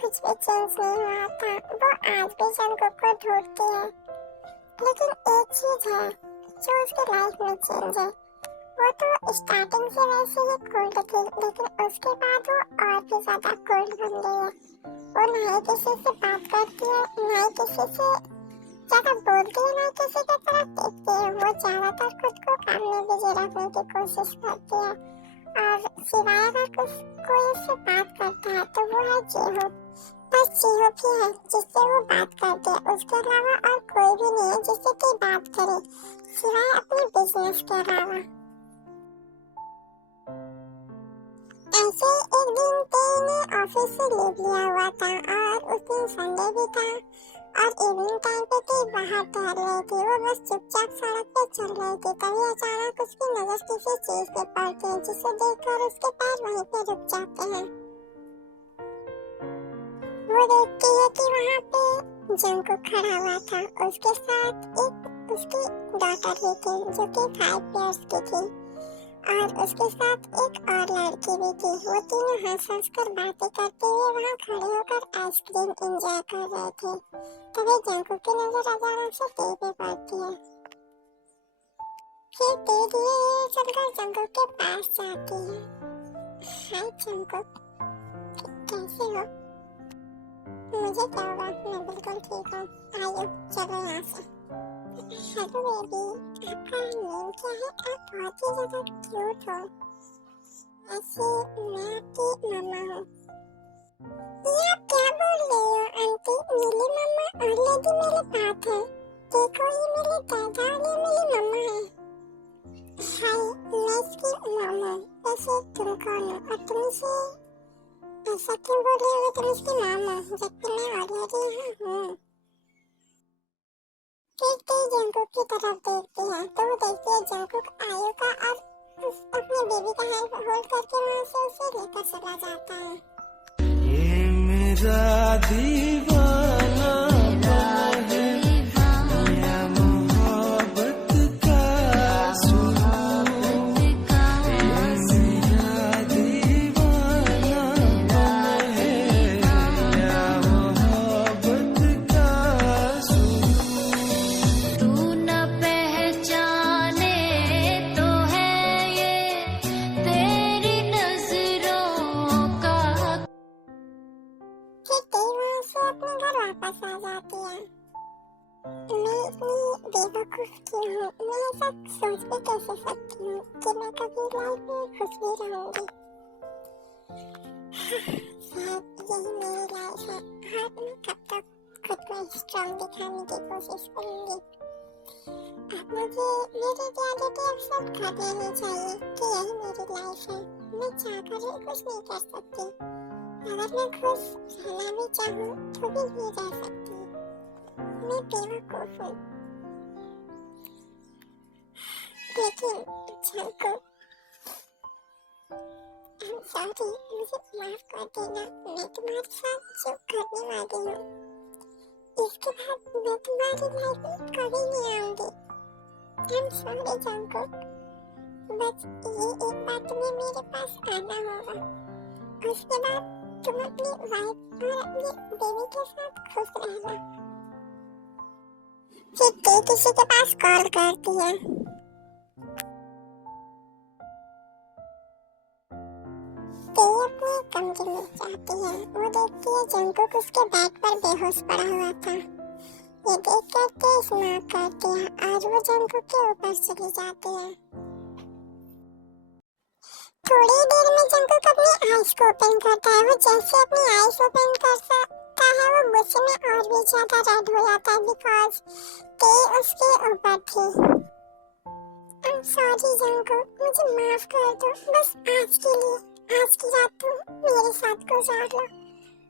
कुछ भी चेंज नहीं हुआ था। वो आज भी जंगकुक को ढूंढती है, लेकिन एक चीज है जो उसकी लाइफ में चेंज है। वो तो स्टार्टिंग से वैसे ही कोल्ड थी, लेकिन उसके बाद वो और भी ज्यादा कोल्ड बन गई है। वो ना ही किसी से बात करती है, ना ही किसी से ज्यादा बोलती है, ना ही किसी की तरफ देखती है। वो ज्यादातर खुद को काम में बिजी रखने की कोशिश करती है, और सिवाय अगर कोई उससे बात करता है तो वो है जीहू। बस जीहू भी है जिससे वो बात करती है, उसके अलावा और कोई भी नहीं है जिससे कोई बात करे, सिवाय अपने बिजनेस के अलावा। ऐसे एक दिन ते ने ऑफिस से लीव लिया हुआ था और उस दिन संडे भी था और इवनिंग टाइम पे ते बाहर टहल रही थी। वो बस चुपचाप सड़क पे चल रही थी, तभी अचानक उसकी नजर किसी चीज पे पड़ती है, जिसे देखकर उसके पैर वहीं पे रुक जाते हैं। वो देखती है कि वहाँ पे जंगकुक खड़ा हुआ था, उसके साथ एक उसकी डॉटर भी थी जो कि 5 इयर्स की थी, और उसके साथ एक और लड़की भी थी। वो तीनों हंस कर बातें करते हुए वहाँ खड़े होकर आइसक्रीम एंजॉय कर रहे थे। तभी जंगकुक की नजर अचानक से ते पे पड़ती है। फिर ते धीरे चलकर जंगकुक के पास जाती है। हाय जंगकुक, कैसे हो? मुझे क्या होगा, मैं बिल्कुल ठीक हूँ। आइए चलो यहाँ से। हेलो बेबी, आपका नेम क्या है? आप बहुत ही ज्यादा क्यूट हो। ऐसे मैं आपकी मम्मा हूँ। ये आप क्या बोल रही हो आंटी? मेरी मम्मा ऑलरेडी मेरे पास है। देखो ये मेरे दादा और ये मेरी मम्मा है। हाय, मैं इसकी मम्मा हूँ। वैसे तुम कौन हो और तुम इसे ऐसा क्यों बोल रही हो? तुम इसकी मम्मा हो जबकि मैं ऑलरेडी यहाँ हूँ। देखते ही जंगकुक की तरफ देखती है तो वो देखती है जंगकुक आयु का और अपने बेबी का हैंड होल्ड करके वहाँ से उसे लेकर चला जाता है। ये मेरा दीवाना है, या मोहब्बत का सुरूर। ये मेरा दीवाना है, या मोहब्बत का सुरूर। तू न पहचाने तो है ये तेरी नजरों का। फिर ते वहाँ से अपने ऐसा सोच भी कैसे सकती हूँ कि मैं कभी लाइफ में खुश भी रहूंगी। शायद यही मेरी लाइफ है और मैं कब तक खुद को स्ट्रॉन्ग दिखाने की कोशिश करूंगी। अब मुझे मेरी रियलिटी एक्सेप्ट कर लेनी चाहिए कि यही मेरी लाइफ है। मैं चाहकर भी कुछ नहीं कर सकती। अगर मैं खुश रहना भी चाहूँ तो भी नहीं रह सकती। मैं बेवकूफ हूँ। लेकिन जंकुक, सॉरी, मुझे माफ कर देना। मैं तुम्हारे साथ जो करने वाली हूँ, इसके बाद मैं तुम्हारी लाइफ में कभी नहीं आऊंगी। I'm sorry जंकुक, बस ये एक बार तुम्हें मेरे पास आना होगा। उसके बाद तुम अपनी वाइफ और अपनी बेबी के साथ खुश रहना। चिट्टी किसी के पास कॉल करती है। ते अपने कमरे में जाती है। वो देखती है जंकुक उसके बेड पर बेहोश पड़ा हुआ था। ये देखकर ते स्मार्ट करती है और वो जंकुक के ऊपर चली जाती है। थोड़ी देर में जंकुक अपनी आईज को ओपन करता है। वो जैसे अपनी आईज ओपन करता है वो गुस्से में और भी ज्यादा रेड हो जाता है बिकॉज ते उसके ऊपर थी। I'm sorry जंकुक, मुझे माफ कर दो। बस आज के लिए, आज की रात तुम मेरे साथ गुजार लो।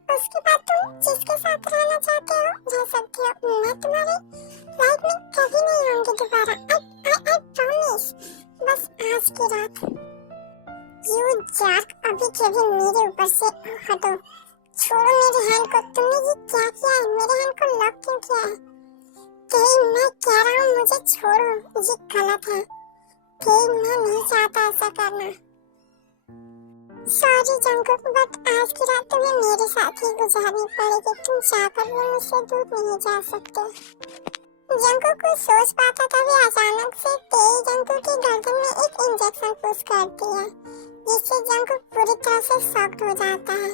उसके बाद तुम जिसके साथ रहना चाहते हो रह सकते हो। मैं तुम्हारी लाइफ में कभी नहीं आऊंगी दोबारा। I promise। बस आज की रात। यू जाक, अभी कभी मेरे ऊपर से हटो। छोड़ो मेरी हैंड को। तुमने ये क्या किया है? मेरे हैंड को लॉक क्यों किया है? मैं कह रहा हूँ मुझे छोड़ो, ये गलत है। मैं नहीं चाहता ऐसा करना। सॉरी जंकुक, बट आज की रात तुम्हें मेरे साथ ही गुजारनी पड़ेगी। तुम चाहकर भी मुझसे दूर नहीं जा सकते। जंकुक कुछ सोच पाता तभी अचानक से तेई जंकुक की गर्दन में एक इंजेक्शन पुश करती है, जिससे जंकुक पूरी तरह से शॉक्ड हो जाता है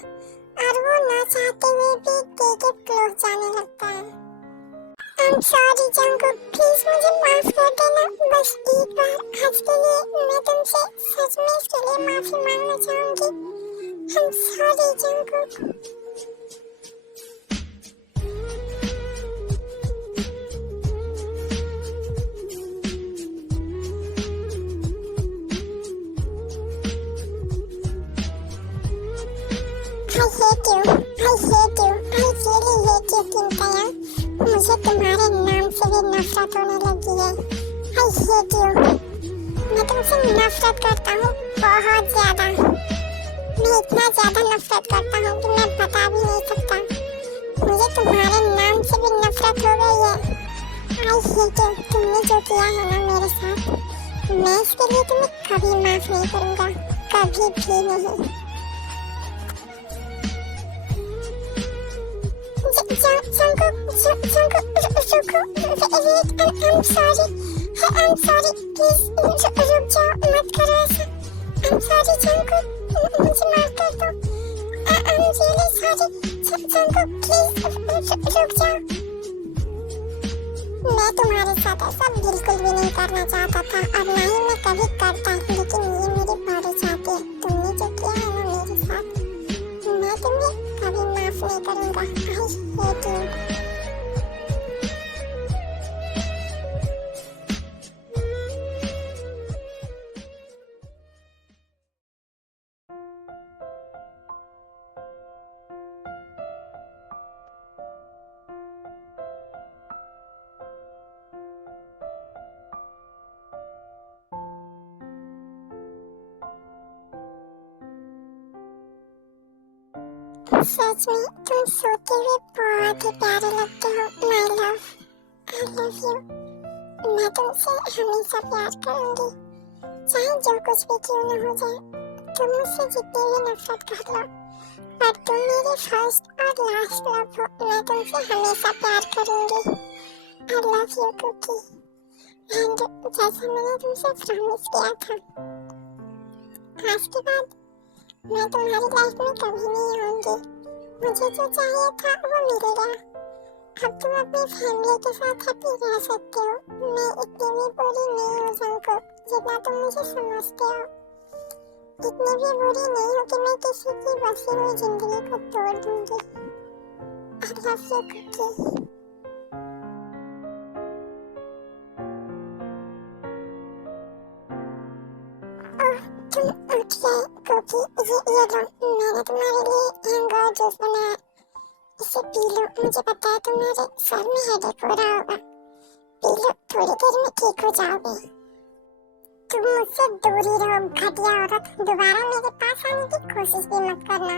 और वो ना चाहते हुए भी ते के क्लोज जाने लगता है। I'm sorry जंकुक, प्लीज मुझे माफ कर देना। बस एक बार आज के लिए मैं तुमसे सच में इसके लिए माफी मांगना चाहूंगी। I'm sorry Jungkook. मुझे तुम्हारे नाम से भी नफरत होने लगी है। I hate you। मैं तुमसे नफरत करता हूँ बहुत ज्यादा। मैं इतना ज्यादा नफरत करता हूँ कि मैं बता भी नहीं सकता। मुझे तुम्हारे नाम से भी नफरत हो गई है। I hate you। तुमने जो किया है ना मेरे साथ, मैं इसके लिए तुम्हें कभी माफ नहीं करूँगा, कभी भी नहीं। I'm sorry, please रुक जाओ, मत करो ऐसा। I'm sorry जंकुक, मुझे माफ कर दो। I'm really sorry Jungkook, please रुक जाओ। मैं तुम्हारे साथ ऐसा बिल्कुल भी नहीं करना चाहता था और ना ही मैं कभी करता, लेकिन ये मेरी बॉडी चाहती है। तुमने जो किया है ना मेरे साथ, मैं तुम्हें कभी माफ नहीं करूँगा। I hate you। सच में तुम सोते हुए बहुत ही प्यारे लगते हो my love. I love you. मैं तुमसे हमेशा प्यार करूंगी, चाहे जो कुछ भी क्यों न हो जाए। तुम मुझसे जितनी भी नफरत कर लो, पर तुम मेरी फर्स्ट और लास्ट लव हो। मैं तुमसे हमेशा प्यार करूंगी। I love you Cookie. And जैसा मैंने तुमसे प्रॉमिस किया था, आज के बाद मैं तुम्हारी लाइफ में कभी नहीं आऊंगी। मुझे जो चाहिए था वो मिल गया। अब तुम अपनी फैमिली के साथ हैप्पी रह सकते हो। मैं इतनी भी बुरी नहीं हूँ जंकुक, जितना तुम मुझे समझते हो। इतनी भी बुरी नहीं हूँ कि मैं किसी की बसी हुई जिंदगी को तोड़ दूंगी। I love you, Cookie. Oh, तुम उठ गए कुकी। ये लो, मैंने तुम्हारे लिए हैंगओवर जूस बनाया, इसे पी लो। मुझे पता है तुम्हारे सर में हेडेक हो रहा होगा। पी लो, थोड़ी देर में ठीक हो जाओगे। तुम मुझसे दूर ही रहो घटिया औरत। दोबारा मेरे पास आने की कोशिश भी मत करना।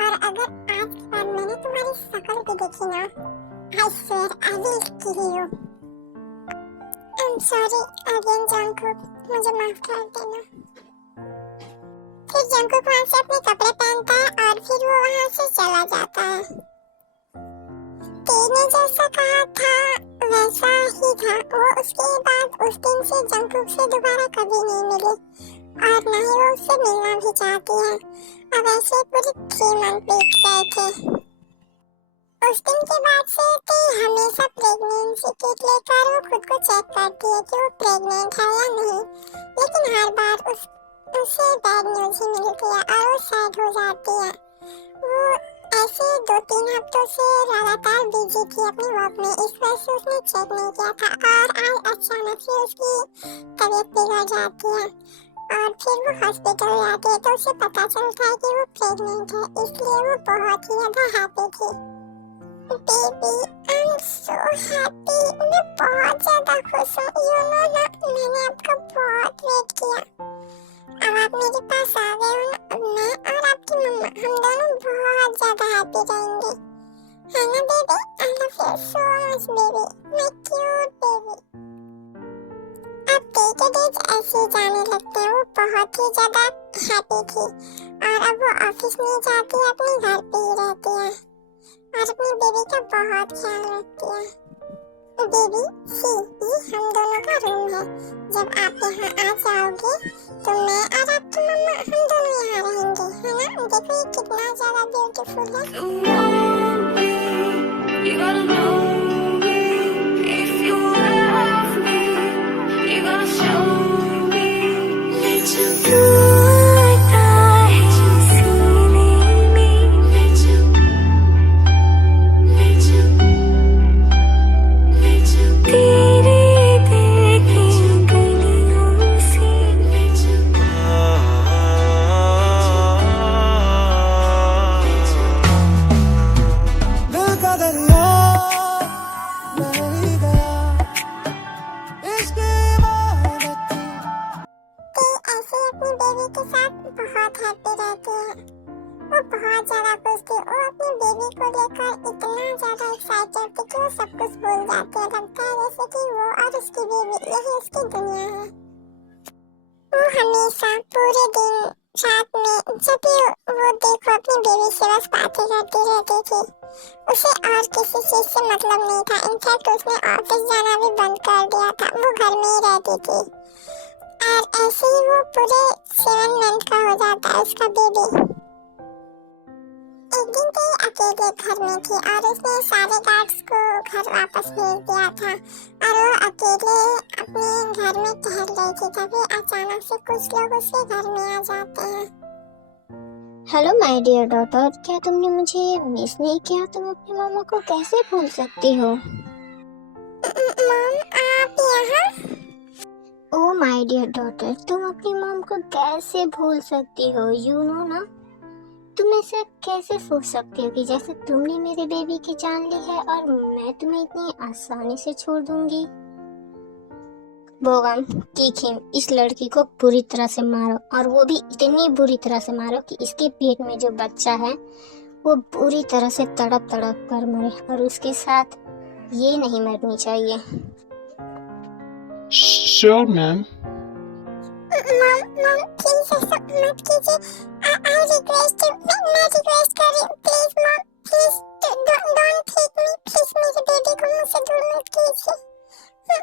और अगर आज के बाद मैंने तुम्हारी शक्ल भी देखी ना, I swear I will kill you. I'm sorry again Jungkook, मुझे माफ कर देना। फिर जंकुक वहाँ से अपने कपड़े पहनता है और फिर वो वहाँ से चला जाता है। तेने जैसा कहा था वैसा ही था। वो उसके बाद उस दिन से जंकुक से दोबारा कभी नहीं मिली और न ही वो उससे मिलना भी चाहती है। अब ऐसे पूरे 3 मंथ बीत गए थे। उस दिन के बाद से ती हमेशा प्रेगनेंसी किट लेकर वो खुद को चेक करती है कि वो प्रेग्नेंट है या नहीं, लेकिन हर बार उसे बैड न्यूज ही मिलती है और वो सैड हो जाती है। वो ऐसे 2-3 हफ्तों से लगातार बिजी थी अपनी वर्क में, इस वजह से उसने चेक नहीं किया था और आज अचानक से उसकी तबीयत बिगड़ जाती है और फिर वो हॉस्पिटल जाती है तो उसे पता चलता है कि वो प्रेग्नेंट है, इसलिए वो बहुत ही ज्यादा हैप्पी थी। Baby I am so happy, मैं बहुत ज्यादा खुश हूँ। यू नो ना, मैंने आपका बहुत वेट किया। अब आप मेरे पास आ गए हो ना, मैं और आपकी मम्मा हम दोनों बहुत ज्यादा हैप्पी रहेंगे, है ना baby? I love you so much baby, my cute baby. अब डे के डेज ऐसे ही जाने लगते हैं। वो बहुत ही ज्यादा हैप्पी थी और अब वो ऑफिस नहीं जाती, अपने घर पे ही रहती है और अपनी बेबी का बहुत ख्याल रखती है। बेबी सी, ये हम दोनों का रूम है। जब आप यहाँ आ जाओगे तो मैं और आपकी मम्मा हम दोनों यहाँ रहेंगे, है ना? देखो ये कितना ज्यादा ब्यूटीफुल है। You gotta know me. If you love me, you gotta show me. Let you go like that. Let you see me. Let you तेरे देखे गलियों से। दिल का दरिया नहीं गया इसकी इबादत थी। ती ऐसे अपनी बेबी के साथ बहुत हैप्पी रहती है। वो बहुत ज्यादा खुश थी। वो अपनी बेबी को लेकर इतना ज्यादा एक्साइटेड थी कि वो सब कुछ भूल जाती है। लगता है जैसे कि वो और उसकी बेबी यही उसकी दुनिया है। वो हमेशा पूरे दिन रात में जब भी वो देखो अपनी बेबी से बस बातें करती रहती थी। उसे और किसी चीज से मतलब नहीं था। इनफैक्ट उसने ऑफिस जाना भी बंद कर दिया था, वो घर में ही रहती थी। और ऐसे ही वो पूरे 7 मंथ का हो जाता है उसका बेबी। एक दिन ती अकेले घर में थी और उसने सारे गार्ड्स को घर वापस भेज दिया था और वो अकेले अपने घर में टहल रही थी। तभी अचानक से कुछ लोग उसके घर में आ जाते हैं। हेलो माय डियर डॉटर, क्या तुमने मुझे मिस नहीं किया? तुम अपनी मम्मा को कैसे भूल सकती हो? मॉम, आप यहाँ? ओ माय डियर डॉटर, तुम अपनी मॉम को कैसे भूल सकती हो? यू नो ना, तुम ऐसा कैसे सोच सकती हो कि जैसे तुमने मेरे बेबी की जान ली है और मैं तुम्हें इतनी आसानी से छोड़ दूंगी? बोगम, कीखिम, इस लड़की को बुरी तरह से मारो और वो भी इतनी बुरी तरह से मारो कि इसके पेट में जो बच्चा है वो बुरी तरह से तड़प तड़प कर मरे और उसके साथ ये नहीं मरनी चाहिए। Sure, ma'am. मॉम प्लीज ऐसा मत कीजिए। आई रिक्वेस्ट यू, मैं रिक्वेस्ट कर रही हूँ, please mom, please don't take me, please मेरे बेबी को मुझसे दूर मत कीजिए।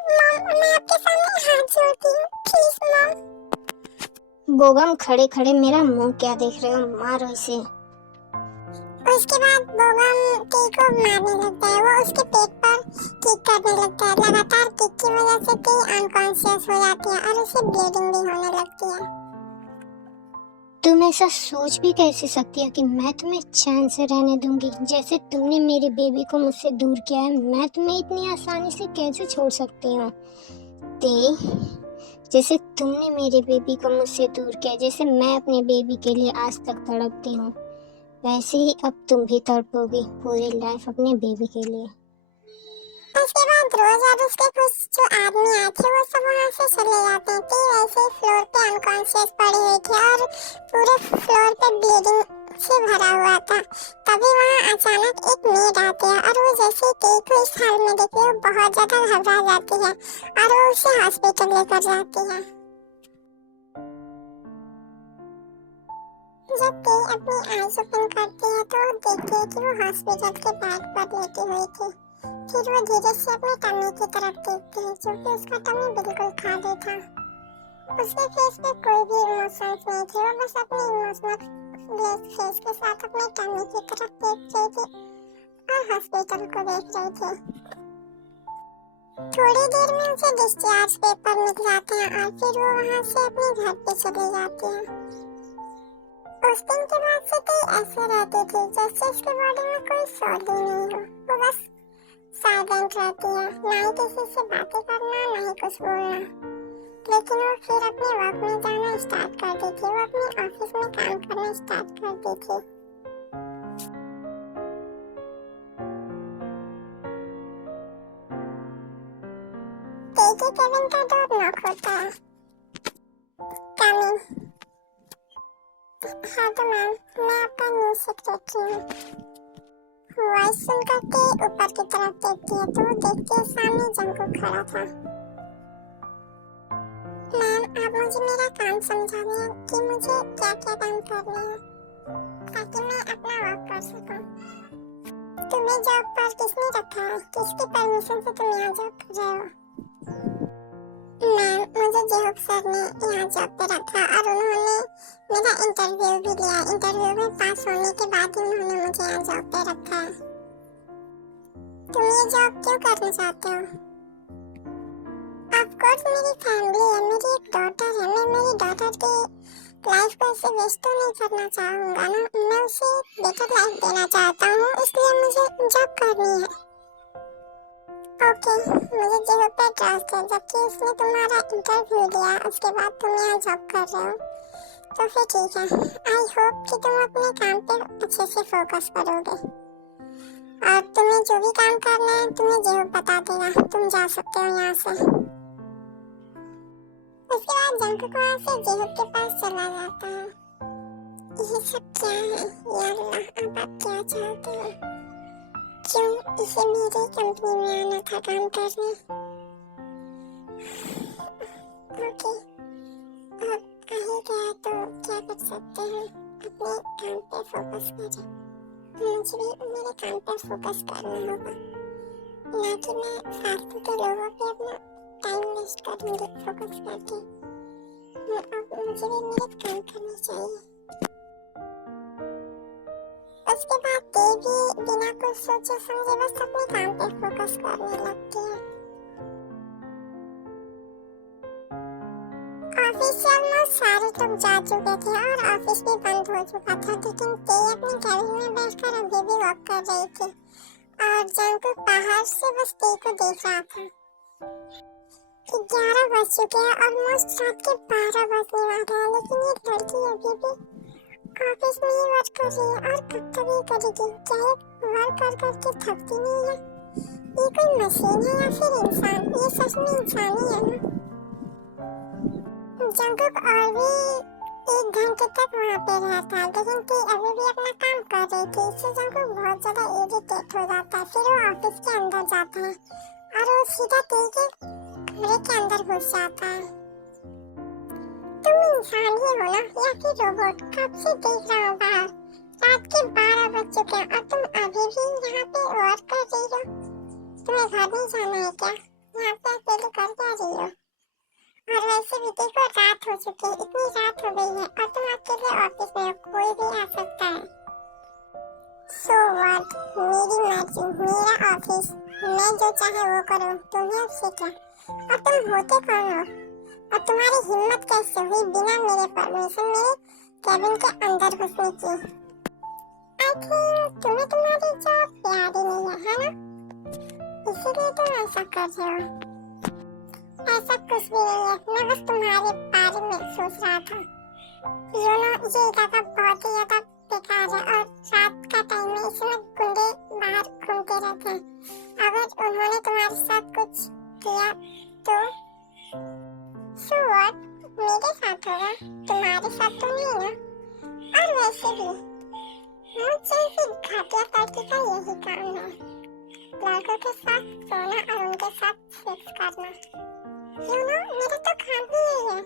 मॉम, मैं आपके सामने हाथ जोड़ती हूँ, प्लीज मॉम। बोगम, खड़े खड़े मेरा मुंह क्या देख रहे हो? मारो इसे। उसके बाद बोगम टी को मारने लगता है। वो उसके पेट पर किक करने लगता है। लगातार किक की वजह से टी अनकॉन्शियस हो जाती है और उसे ब्लीडिंग भी होने लगती है। तुम ऐसा सोच भी कैसे सकती हो कि मैं तुम्हें चैन से रहने दूंगी? जैसे तुमने मेरे बेबी को मुझसे दूर किया है, मैं तुम्हें इतनी आसानी से कैसे छोड़ सकती हूँ? जैसे तुमने मेरे बेबी को मुझसे दूर किया, जैसे मैं अपने बेबी के लिए आज तक तड़पती हूँ, वैसे ही अब तुम भी तड़पोगी पूरी लाइफ अपने बेबी के लिए। उसके बाद रोज और उसके कुछ जो आदमी आए थे वो सब वहाँ से चले जाते हैं। टी वैसे ही फ्लोर पे अनकॉन्शियस पड़ी हुई थी और पूरे फ्लोर पे ब्लीडिंग से भरा हुआ था। तभी वहाँ अचानक एक मेड आती है और वो जैसे ही टी को इस हाल में देखती है वो बहुत ज्यादा घबरा जाती है और वो उसे हॉस्पिटल लेकर जाती है। जब टी अपनी आईज ओपन करती है तो वो देखती है कि वो हॉस्पिटल के बेड पर लेटी हुई थी। फिर वो धीरे से अपने टमी की तरफ देखती है जो कि उसका टमी बिल्कुल खाली था। उसके फेस पे कोई भी इमोशंस नहीं थे, वो बस अपने इमोशनल फेस के साथ अपने टमी की तरफ देख रही थी और हॉस्पिटल को देख रही थी। थोड़ी देर में उसे डिस्चार्ज पेपर मिल जाते हैं और फिर वो वहाँ से अपने घर पे चली जाती है। उस दिन के बाद से टी ऐसे रहती थी जैसे उसकी बॉडी में कोई सोल ही नहीं हो। वो बस साइलेंट रहती है, ना ही किसी से बातें करना ना ही कुछ बोलना। लेकिन वो फिर अपने वर्क में जाना स्टार्ट कर दी थी। वो अपने ऑफिस में काम करना स्टार्ट कर दी थी। तेजी केविन का डोर नॉक होता है। कमिंग। हाँ तो मैम, मैं आपका न्यू सेक्रेटरी हूँ। वॉइस सुनकर के ऊपर की तरफ देखती है तो वो देखती है सामने जंकुक खड़ा था। मैम, आप मुझे मेरा काम समझा दें कि मुझे क्या क्या काम करना है ताकि मैं अपना वर्क कर सकूं। तुम्हें जॉब पर किसने रखा है? किसकी परमिशन से तुम यहाँ जॉब कर रहे हो? मैम, मुझे जेहोक सर ने यहाँ जॉब पे रखा और उन्होंने मेरा इंटरव्यू भी लिया। इंटरव्यू में पास होने के बाद ही उन्होंने मुझे यहाँ जॉब पे रखा है। तुम ये जॉब क्यों करना चाहते हो? ऑफ कोर्स मेरी फैमिली है, मेरी एक डॉटर है। मैं मेरी डॉटर की लाइफ को ऐसे वेस्ट तो नहीं करना चाहूँगा ना। मैं उसे बेटर लाइफ देना चाहता हूँ, इसलिए मुझे जॉब करनी है। ओके, मुझे जेहोक पे ट्रस्ट है। जबकि उसने तुम्हारा इंटरव्यू लिया, उसके बाद तुम यहाँ जॉब कर रहे हो, तो फिर ठीक है। आई होप कि तुम अपने काम पे अच्छे से फोकस करोगे और तुम्हें जो भी काम करना है तुम्हें जेहोक बता देगा। तुम जा सकते हो यहाँ से। उसके बाद जंकुक वहाँ से जेहोक के पास चला जाता है। ये सब क्या है? या अल्लाह, अब आप क्या चाहते हो? क्यों इसे मेरी कंपनी में आना था काम करने? ओके, अब आ ही गया तो क्या कर सकते हैं? अपने काम पे फोकस करें। मुझे भी मेरे काम पे फोकस करना होगा, ना कि मैं फालतू के लोगों पे अपना टाइम वेस्ट करूँगी फोकस करके। अब मुझे भी मेरे काम करने चाहिए। उसके बाद देवी बिना कुछ सोचे समझे बस अपने काम पे फोकस करने लगती है। ऑफिस से ऑलमोस्ट सारे लोग जा चुके थे और ऑफिस भी बंद हो चुका था, लेकिन ते अपने कैबिन में बैठकर अभी भी वॉक कर रही थी और जंकुक बाहर से बस ते को देख रहा था। 11 बज चुके हैं, ऑलमोस्ट रात के 12 बजने वाले हैं, लेकिन ये लड़की अभी भी ऑफिस में ही वर्क कर रही है और कब तक ये करेगी? क्या ये वर्क कर करके थकती नहीं है? ये कोई मशीन है या फिर इंसान? ये सच में इंसान ही है ना? जंकुक और भी 1 घंटे तक वहाँ पे रहता है, लेकिन टी अभी भी अपना काम कर रही थी। इससे जंकुक बहुत ज्यादा इरिटेट हो जाता है। फिर वो ऑफिस के अंदर जाता है और वो सीधा टी के कमरे के अंदर घुस जाता है। तुम इंसान ही हो ना या फिर रोबोट? कब से देख रहा हूँ बाहर, रात के 12 बज चुके हैं और तुम अभी भी यहाँ पे वर्क कर रही हो। तुम्हें घर नहीं जाना है क्या? यहाँ पे अकेले कर क्या रही हो? और वैसे भी देखो रात हो चुकी है, इतनी रात हो गई है और तुम अकेले ऑफिस में हो, कोई भी आ सकता है। So what? मेरी मर्जी, मेरा ऑफिस, मैं मैं जो चाहे वो करूं, तुम्हें उससे क्या? और तुम होते कौन हो? और तुम्हारी हिम्मत कैसे हुई बिना मेरे परमिशन मेरे कैबिन के अंदर घुसने की? आई थिंक तुम्हें तुम्हारी जॉब प्यारी नहीं है ना? इसीलिए तुम ऐसा कर रहे हो। ऐसा कुछ भी नहीं है, मैं बस तुम्हारे बारे में सोच रहा था। ये इलाका बहुत ही ज्यादा बेकार है और रात का टाइम है, इसमें गुंडे बाहर घूमते रहते हैं। अगर उन्होंने तुम्हारे साथ कुछ किया तो सो व्हाट? मेरे साथ होगा, तुम्हारे साथ तो नहीं ना? और वैसे भी मुझे घाटिया लड़की का यही काम है, लड़कों के साथ सोना और उनके साथ सेक्स करना। मेरा तो काम ही यही है।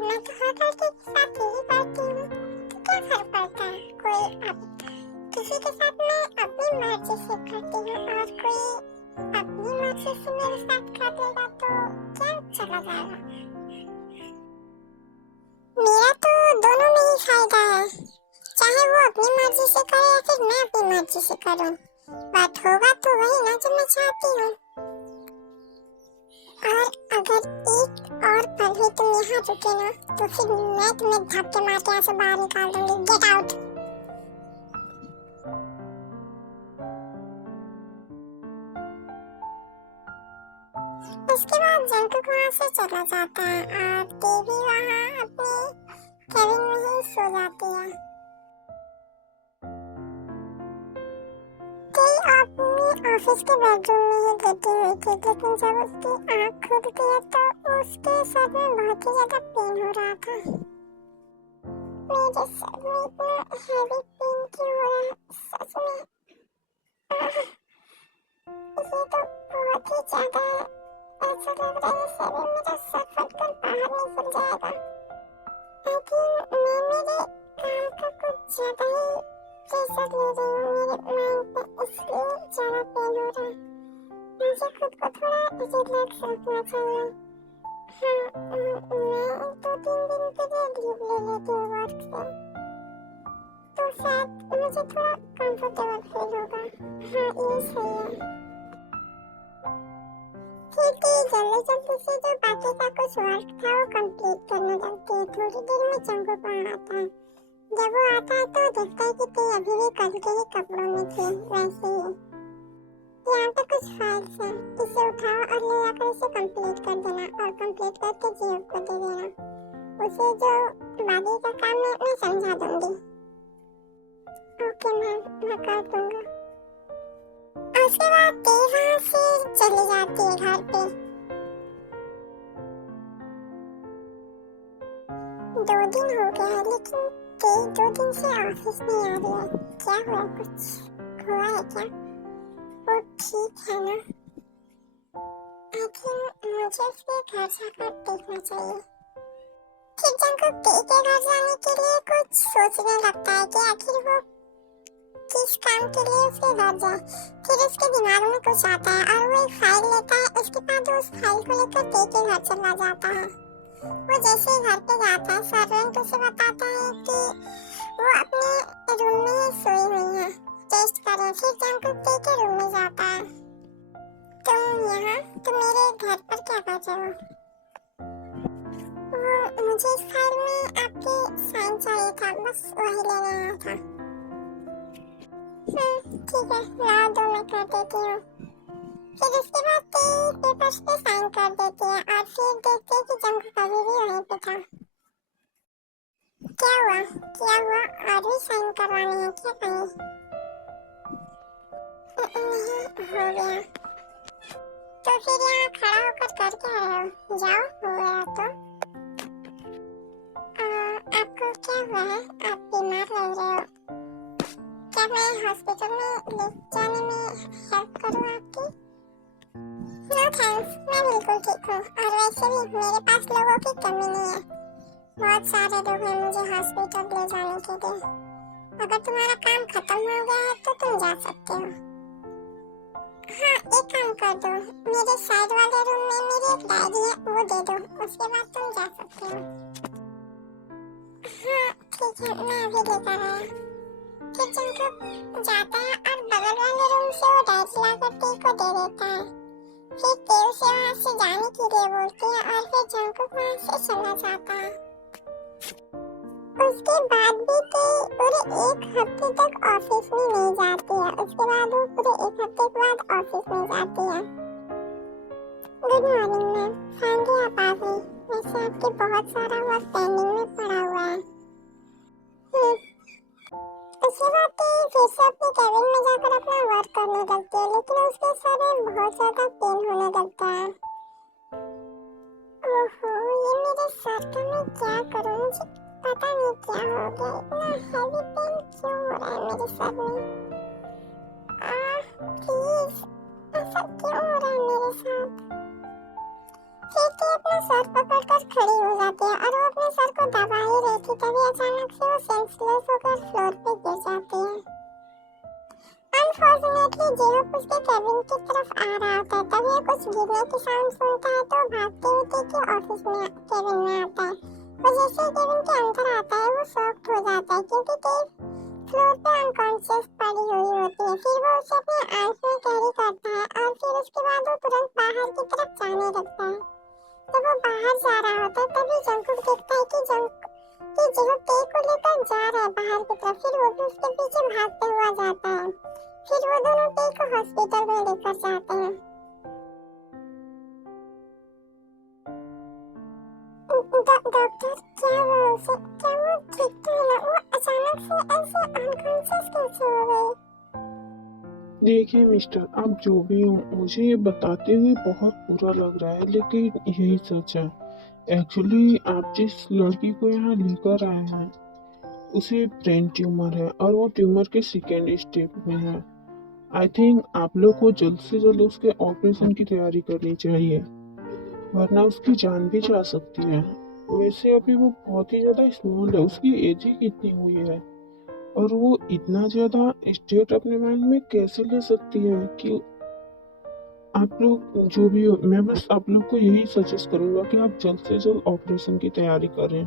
मैं तो हर लड़के के साथ यही करती हूँ, तो क्या फर्क पड़ता है? किसी के साथ मैं अपनी मर्जी से करती हूँ और कोई अपनी मर्जी से मेरे साथ कर लेगा तो क्या चला जाएगा? मेरा तो दोनों में ही फायदा है, चाहे वो अपनी मर्जी से करे या फिर मैं अपनी मर्जी से करूँ। बात होगा तो वही ना जो मैं चाहती हूँ। और अगर एक और पल भी तुम यहाँ रुके ना तो फिर मैं तुम्हें धक्के मार के यहाँ से बाहर निकाल दूंगी। Get out. उसके बाद जंकुक वहाँ से चला जाता है और देवी वहाँ अपने केबिन में ही सो जाती है। अपने ऑफिस के बेडरूम में ही लेटी हुई थी, लेकिन जब उसकी आँख खुलती है तो उसके सर में बहुत ही ज्यादा पेन हो रहा था। मेरे सर में इतना हैवी पेन क्यों हो रहा है? सच में ये तो बहुत ही ज्यादा ऐसा लग रहा है जैसे अभी मेरा सर फटकर बाहर निकल जाएगा। आई थिंक मैं मेरे काम का कुछ ज्यादा ही प्रेशर ले रही हूँ मेरे माइंड पे, इसलिए ज्यादा पेन हो रहा है। मुझे खुद को थोड़ा रिलैक्स रखना चाहिए। हाँ, मैं 2-3 दिन के लिए लीव ले लेती हूँ वर्क से, तो शायद मुझे थोड़ा कंफर्टेबल फील होगा। हाँ, ये सही है। ठीक है, जल्दी से जो बाकी का कुछ वर्क था वो कंप्लीट करने लगती है। थोड़ी देर में जंकुक वहाँ आता है। जब वो आता है तो देखता है कि तू अभी भी कल के ही कपड़ों में थी, वैसे ही। यहाँ पे कुछ फाइल्स हैं, इसे उठाओ और ले आकर इसे कंप्लीट कर देना और कंप्लीट करके जीव को दे देना। उसे जो बाकी का काम है मैं समझा दूंगी। ओके मैं कर दूंगा। उसके बाद देव वहाँ से चली जाती है घर पे। 2 दिन हो गया है लेकिन 2 दिन से ऑफिस नहीं आ रही है। क्या हुआ? कुछ हुआ है क्या? वो ठीक है ना? आई थिंक मुझे उसके घर जाकर देखना चाहिए। फिर जंकुक के घर जाने के लिए कुछ सोचने लगता है कि आखिर वो किस काम के लिए उसके घर जाए। फिर उसके दिमाग में कुछ आता है और वो एक फाइल लेता है। उसके बाद वो उस फाइल को लेकर के घर चला जाता है। वो जैसे ही घर पे जाता है सर्वेंट उसे बताता है कि वो अपने रूम में ही सोई हुई है, टेस्ट करें। फिर जंकुक के रूम में जाता है। तुम मेरे घर पर क्या कर रहे हो? वो मुझे इस फाइल में आपके साइन चाहिए था, बस वही लेने आया था। ठीक है, लाओ दो, मैं कर देती हूँ। फिर उसके बाद पेपर्स पे साइन कर देती है और फिर देखते हैं कि जंकुक अभी भी वहीं पे था। क्या हुआ? और भी साइन करवाने हैं क्या कहीं? नहीं, हो गया। तो फिर यहाँ खड़ा होकर कर क्या रहे हो? जाओ, हो गया तो। आपको क्या हुआ है? आप बीमार लग रहे हो। क्या मैं हॉस्पिटल में ले जाने में हेल्प करूँ आपकी? नो थैंक्स, मैं बिल्कुल ठीक हूँ और वैसे भी मेरे पास लोगों की कमी नहीं है। बहुत सारे लोग हैं मुझे हॉस्पिटल ले जाने के लिए। अगर तुम्हारा काम खत्म हो गया है तो तुम जा सकते हो। हाँ, एक काम कर दो, मेरे साइड वाले रूम में मेरी एक डायरी है, वो दे दो, उसके बाद तुम जा सकते हो। हाँ ठीक है, मैं अभी लेकर आया। फिर जंकुक जाता है और बगल वाले रूम से वो डायरी लाकर टी को दे देता है। फिर टी उसे वहाँ से जाने के लिए बोलती है और फिर जंकुक वहाँ से चला जाता है। उसके बाद भी टी पूरे एक हफ्ते तक ऑफिस में नहीं जाती है। उसके बाद वो पूरे एक हफ्ते के बाद ऑफिस में जाती है। गुड मॉर्निंग मैम, फाइनली आप आ गई। वैसे आपके बहुत सारा वर्क पेंडिंग में पड़ा हुआ है। उसके बाद फिर से अपने केबिन में जाकर अपना वर्क करने लगती है, लेकिन उसके सर में बहुत ज्यादा पेन होने लगता है। ओहो, ये मेरे सर का मैं क्या करूं, मुझे पता नहीं क्या हो गया, इतना हैवी पेन क्यों हो रहा है मेरे सर में। प्लीज, ऐसा क्यों हो रहा है मेरे साथ। फिर अपना सर पकड़कर खड़ी हो जाती है और वो अपने सर को दबा ही रही थी, तभी अचानक से वो सेंसलेस होकर फ्लोर पे गिर जाती है। अनफॉर्चुनेटली जेरोप उसके केबिन की तरफ आ रहा होता है, तभी वो कुछ गिरने की साउंड सुनता है तो भागते हुए के ऑफिस में केबिन में आता है। और जैसे ही केबिन के अंदर आता है वो शॉक्ड हो जाता है क्योंकि केव फ्लोर पे अनकॉन्शियस पड़ी हुई होती है। फिर वो उसे अपने आर्म्स में कैरी करता है और फिर उसके बाद वो तुरंत बाहर की तरफ जाने लगता है। जब वो बाहर जा रहा होता है तभी जंकुक देखता है कि जेरोप टे को लेकर जा रहा है बाहर की तरफ। फिर वो भी उसके पीछे भागते हुआ जाता है। फिर वो दोनों टे को हॉस्पिटल में लेकर जाते हैं। डॉक्टर, क्या हुआ उसे? क्या वो ठीक तो है ना? वो अचानक से ऐसे अनकॉन्शियस कैसे हो गई? देखिए मिस्टर, आप जो भी हो, मुझे ये बताते हुए बहुत बुरा लग रहा है, लेकिन यही सच है। एक्चुअली आप जिस लड़की को यहाँ लेकर आए हैं उसे ब्रेन ट्यूमर है और वो ट्यूमर के सेकेंड स्टेप में है। आई थिंक आप लोग को जल्द से जल्द उसके ऑपरेशन की तैयारी करनी चाहिए, वरना उसकी जान भी जा सकती है। वैसे अभी वो बहुत ही ज़्यादा स्मॉल है, उसकी एज ही कितनी हुई है और वो इतना ज़्यादा स्टेट अपने माइंड में कैसे ले सकती है कि आप लोग जो भी हो, मैं बस आप लोग को यही सजेस्ट करूँगा कि आप जल्द से जल्द ऑपरेशन की तैयारी करें,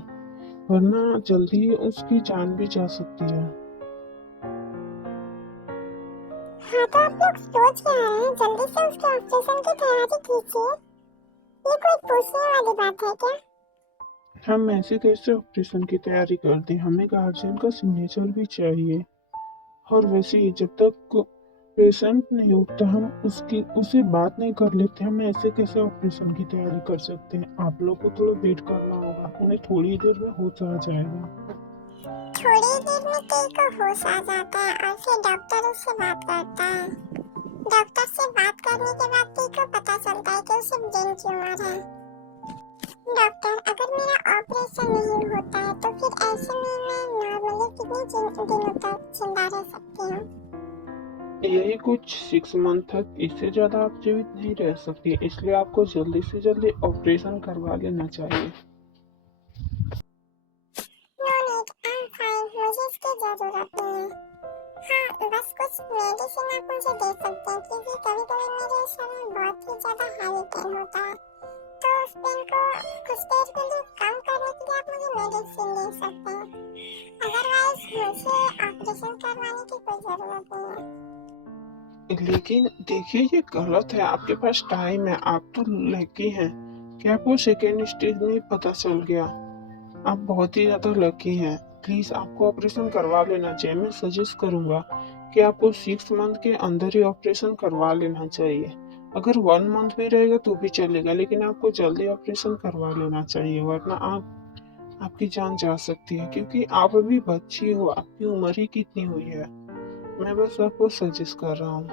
वरना जल्दी उसकी जान भी जा सकती है। हाँ, तो आप लोग सोच क्या रहे हैं? जल्दी से उसके ऑपरेशन की तैयारी कीजिए। ये कोई पूछने वाली बात है क्या? हम ऐसे कैसे ऑपरेशन की तैयारी करते हैं, हमें गार्जियन का सिग्नेचर भी चाहिए। और वैसे ही जब तक पेशेंट नहीं उठता हम उससे बात नहीं कर लेते, हम ऐसे कैसे ऑपरेशन की तैयारी कर सकते हैं। आप लोग को थोड़ा वेट करना होगा, उन्हें थोड़ी देर में होश आ जाएगा। थोड़ी देर में टे को होश आ जाता है और फिर डॉक्टर उससे बात करता है। डॉक्टर से बात करने के बाद टे को पता चलता है कि उसे ब्रेन ट्यूमर है। डॉक्टर, अगर मेरा ऑपरेशन नहीं होता है तो फिर ऐसे में मैं नॉर्मली कितने दिनों तक जिंदा रह सकती हूँ? यही कुछ 6 मंथ तक, इससे ज़्यादा आप जीवित नहीं रह सकती, इसलिए आपको जल्दी से जल्दी ऑपरेशन करवा लेना चाहिए। No need, I am fine, मुझे इसकी जरूरत नहीं है। हाँ, बस कुछ मेडिसिन आप मुझे दे सकते हैं क्योंकि कभी कभी मेरे सर में बहुत ही ज्यादा हैवी पेन होता है, तो उस पेन को कुछ देर के लिए कम करने के लिए आप मुझे मेडिसिन दे सकते हैं। अदरवाइज मुझे ऑपरेशन करवाने की कोई जरूरत नहीं है। लेकिन देखिए ये गलत है, आपके पास टाइम है, आप तो लकी हैं कि आपको सेकेंड स्टेज में ही पता चल गया। आप बहुत ही ज़्यादा लकी हैं। प्लीज़ आपको ऑपरेशन करवा लेना चाहिए। मैं सजेस्ट करूँगा कि आपको 6 मंथ के अंदर ही ऑपरेशन करवा लेना चाहिए। अगर 1 मंथ भी रहेगा तो भी चलेगा, लेकिन आपको जल्दी ऑपरेशन करवा लेना चाहिए, वरना आपकी जान जा सकती है, क्योंकि आप अभी बच्ची हो, आपकी उम्र ही कितनी हुई है। मैं बस आपको सजेस्ट कर रहा हूँ।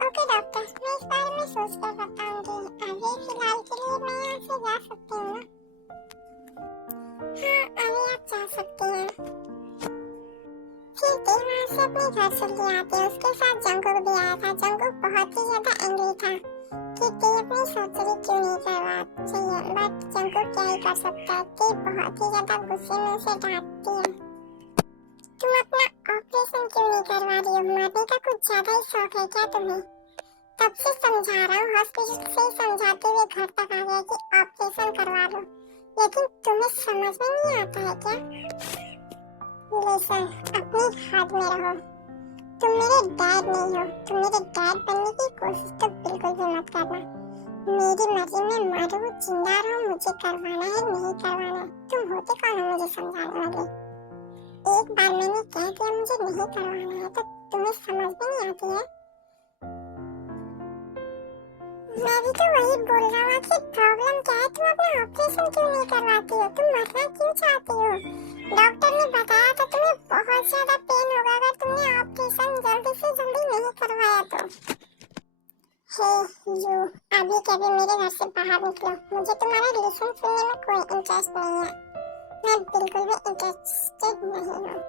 ओके डॉक्टर, मैं इस बारे में सोच कर बताऊंगी। अभी फिलहाल के लिए मैं यहाँ से जा सकती हूँ ना? हाँ, अभी आप जा सकती हैं। फिर टे वहाँ से अपने घर चली आती है। उसके साथ जंकुक भी आया था। जंकुक बहुत ही ज्यादा एंग्री था कि टे अपनी सर्जरी क्यों नहीं करवा चाहिए, बट जंकुक क्या ही कर सकता है। टे बहुत ही ज्यादा गुस्से में उसे डांटती है। तुम अपना ऑपरेशन क्यों नहीं करवा रही हो? मरने का कुछ ज्यादा ही शौक है क्या तुम्हें? तब से समझा रहा हूँ, हॉस्पिटल से समझाते हुए घर तक आ गया कि ऑपरेशन करवा लो, लेकिन तुम्हें समझ में नहीं आता है क्या? लिसन, अपनी हाथ में रहो। तुम मेरे डैड नहीं हो, तुम मेरे डैड बनने की कोशिश तो बिल्कुल भी मत करना। मेरी मर्जी में मरो जिंदा रहो, मुझे करवाना है नहीं करवाना है। तुम होते कौन हो मुझे समझाने वाले? एक बार मैंने कह दिया मुझे नहीं करवाना है तो तुम्हें समझ में नहीं आती है? मैं भी तो वही बोल रहा हूँ कि प्रॉब्लम क्या है, तुम अपना ऑपरेशन क्यों नहीं करवाती हो? तुम मरना क्यों चाहती हो? डॉक्टर ने बताया था तुम्हें बहुत ज्यादा पेन होगा अगर तुमने ऑपरेशन जल्दी से जल्दी नहीं करवाया तो। हे यू, अभी के अभी मेरे घर से बाहर निकलो, मुझे तुम्हारा लेसन सुनने में कोई इंटरेस्ट नहीं है। मैं बिल्कुल भी इंटरेस्टेड नहीं हूँ।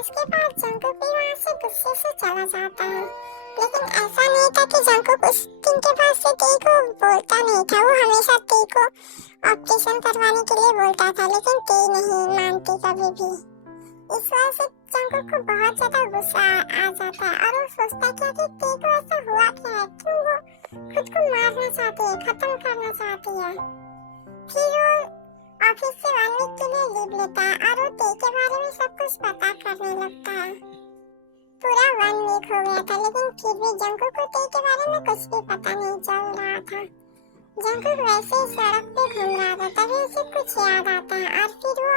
उसके बाद जंकुक भी वहाँ से गुस्से से चला जाता है, लेकिन ऐसा नहीं था कि जंकुक उस दिन के बाद से तेई को बोलता नहीं था। वो हमेशा तेई को ऑपरेशन करवाने के लिए बोलता था, लेकिन तेई नहीं मानती कभी भी। इस वजह से जंकुक को बहुत ज्यादा गुस्सा आ जाता है और वो सोचता है कि तेई को ऐसा हुआ क्या है, क्यों वो खुद को मारना चाहती है, खत्म करना चाहती है। फिर वो ऑफिस से 1 वीक के लिए लीव लेता है और वो तेई के बारे में सब कुछ पता करने लगता है। पूरा 1 वीक हो गया था, लेकिन फिर भी जंकुक को तेई के बारे में कुछ भी पता नहीं चल रहा था। जंकुक वैसे ही सड़क पे घूम रहा था, तभी उसे कुछ याद आता है और फिर वो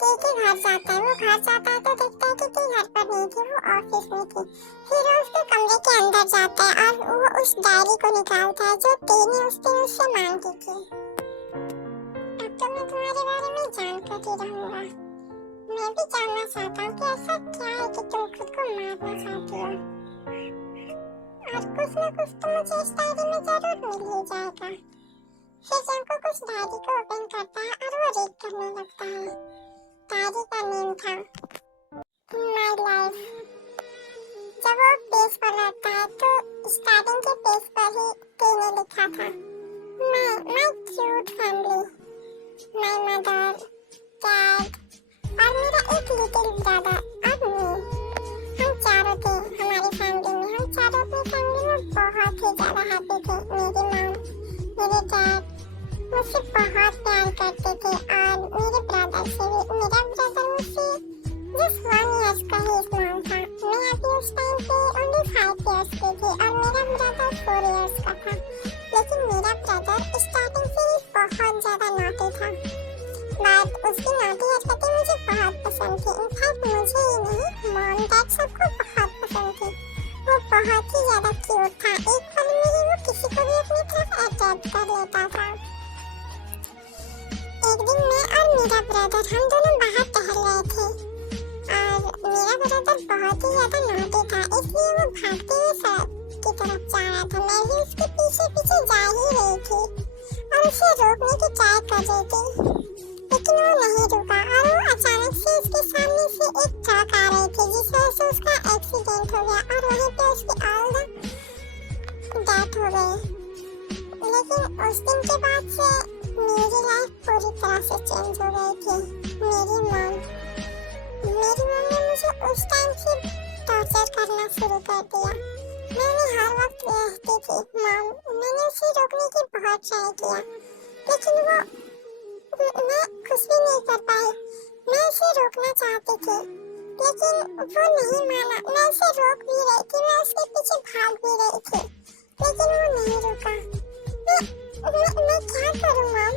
तेई के घर जाता है। वो घर जाता है तो देखता है कि तेई घर पर नहीं थी, वो ऑफिस में थी। फिर वो उसके कमरे के अंदर जाता है और वो उस डायरी को निकालता है जो तेई ने उस दिन उससे मांगी थी। अब तो मैं तुम्हारे बारे में जानकर ही रहूंगा। मैं भी जानना चाहता हूँ कि ऐसा क्या है कि तुम खुद को मारना चाहती हो, और कुछ न कुछ तो मुझे इस डायरी में जरूर मिल ही जाएगा। फिर जंकुक उस डायरी को ओपन करता है और वो रीड करने लगता है। डायरी का नेम था माय लाइफ। जब वो पेज पलटता है तो स्टार्टिंग के पेज पर ही तेई ने लिखा था my cute family, my mother, dad और मेरा एक लिटिल ब्रदर और मी। हम चारों थे हमारी फैमिली में। हम चारों अपनी फैमिली में बहुत ही ज्यादा हैप्पी थे। मेरी मॉम, मेरे डैड मुझसे बहुत प्यार करते थे और मेरे ब्रदर से भी। मेरा ब्रदर मुझसे जस्ट 1 ईयर का ही स्मॉल था। मैं अभी उस टाइम पे ओनली 5 ईयर्स की थी और मेरा ब्रदर 4 ईयर्स का था। लेकिन मेरा ब्रदर स्टार्टिंग से ही बहुत ज्यादा नॉटी था, बट उसकी नॉटी हरकतें मुझे बहुत पसंद थी। इनफैक्ट मुझे ही नहीं, मॉम डैड सबको बहुत पसंद थी। वो बहुत ही ज्यादा क्यूट था। एक पल में ही वो किसी को भी अपनी तरफ अट्रैक्ट कर लेता था। एक दिन मैं और मेरा ब्रदर हम दोनों बाहर टहल रहे थे और मेरा ब्रदर बहुत ही ज्यादा नॉटी था, इसलिए वो भागते हुए सड़क की तरफ जा रहा था। मैं भी उसके पीछे पीछे जा ही रही थी और उसे रोकने की ट्राई कर रही थी, लेकिन वो नहीं रुका और वो अचानक से उसके सामने से एक ट्रक आ रही थी, जिस वजह से उसका एक्सीडेंट हो गया और वहीं पे उसकी डेथ हो गई। लेकिन उस दिन के बाद से मेरी लाइफ पूरी तरह से चेंज हो गई थी। मेरी मॉम ने मुझे उस टाइम से टॉर्चर करना शुरू कर दिया। मैंने हर वक्त कहती थी मॉम, मैंने उसे रोकने की बहुत ट्राई किया, लेकिन मैं कुछ भी नहीं कर पाई। मैं उसे रोकना चाहती थी, लेकिन वो नहीं माना। मैं उसे रोक भी रही थी, मैं उसके पीछे भाग भी रही थी, लेकिन वो नहीं रुका। मैं क्या करूं मॉम?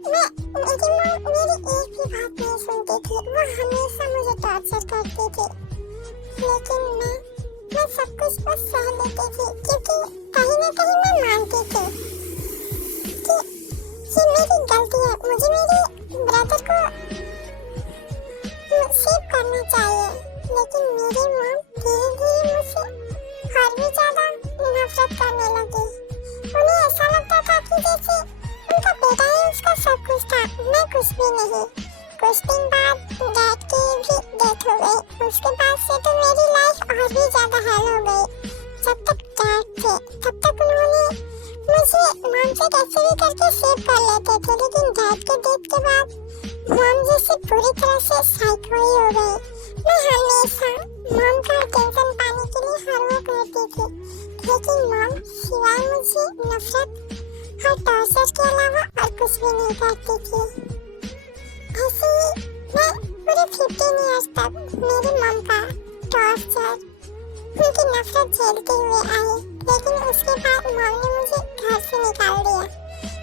मेरी मॉम मेरी एक भी बात नहीं सुनती थी। वो हमेशा मुझे टॉर्चर करती थी, लेकिन मैं सब कुछ बस सह लेती थी, क्योंकि कहीं ना कहीं मैं मानती थी कि ये मेरी गलती है। मुझे मेरे ब्रदर को सेव करना चाहिए, लेकिन मेरी मॉम धीरे धीरे मुझसे और भी ज्यादा नफरत करने लगी। उन्हें ऐसा लगता था कि जैसे उनका बेटा ही उसका सब कुछ था, मैं कुछ भी नहीं। कुछ दिन बाद डैड की भी डेथ हो गई। उसके बाद से तो मेरी लाइफ और भी ज्यादा हेल हो गई। जब तक डैड थे तब तक उन्होंने मुझे मॉम से कैसे भी करके सेव कर लेते थे, लेकिन डैड के डेथ के बाद मॉम जैसे पूरी तरह से साइको ही हो गई। मैं हमेशा मॉम का टेंशन पाने के लिए हर वक्त करती थी, लेकिन मॉम सिवाय मुझे नफरत और टॉर्चर के अलावा और कुछ भी नहीं करती थी। ऐसे ही मैं पूरे 50 तब मेरी मम का टॉर्चर, उनकी नफरत झेलते हुए आई, लेकिन उसके बाद मम ने मुझे घर से निकाल दिया।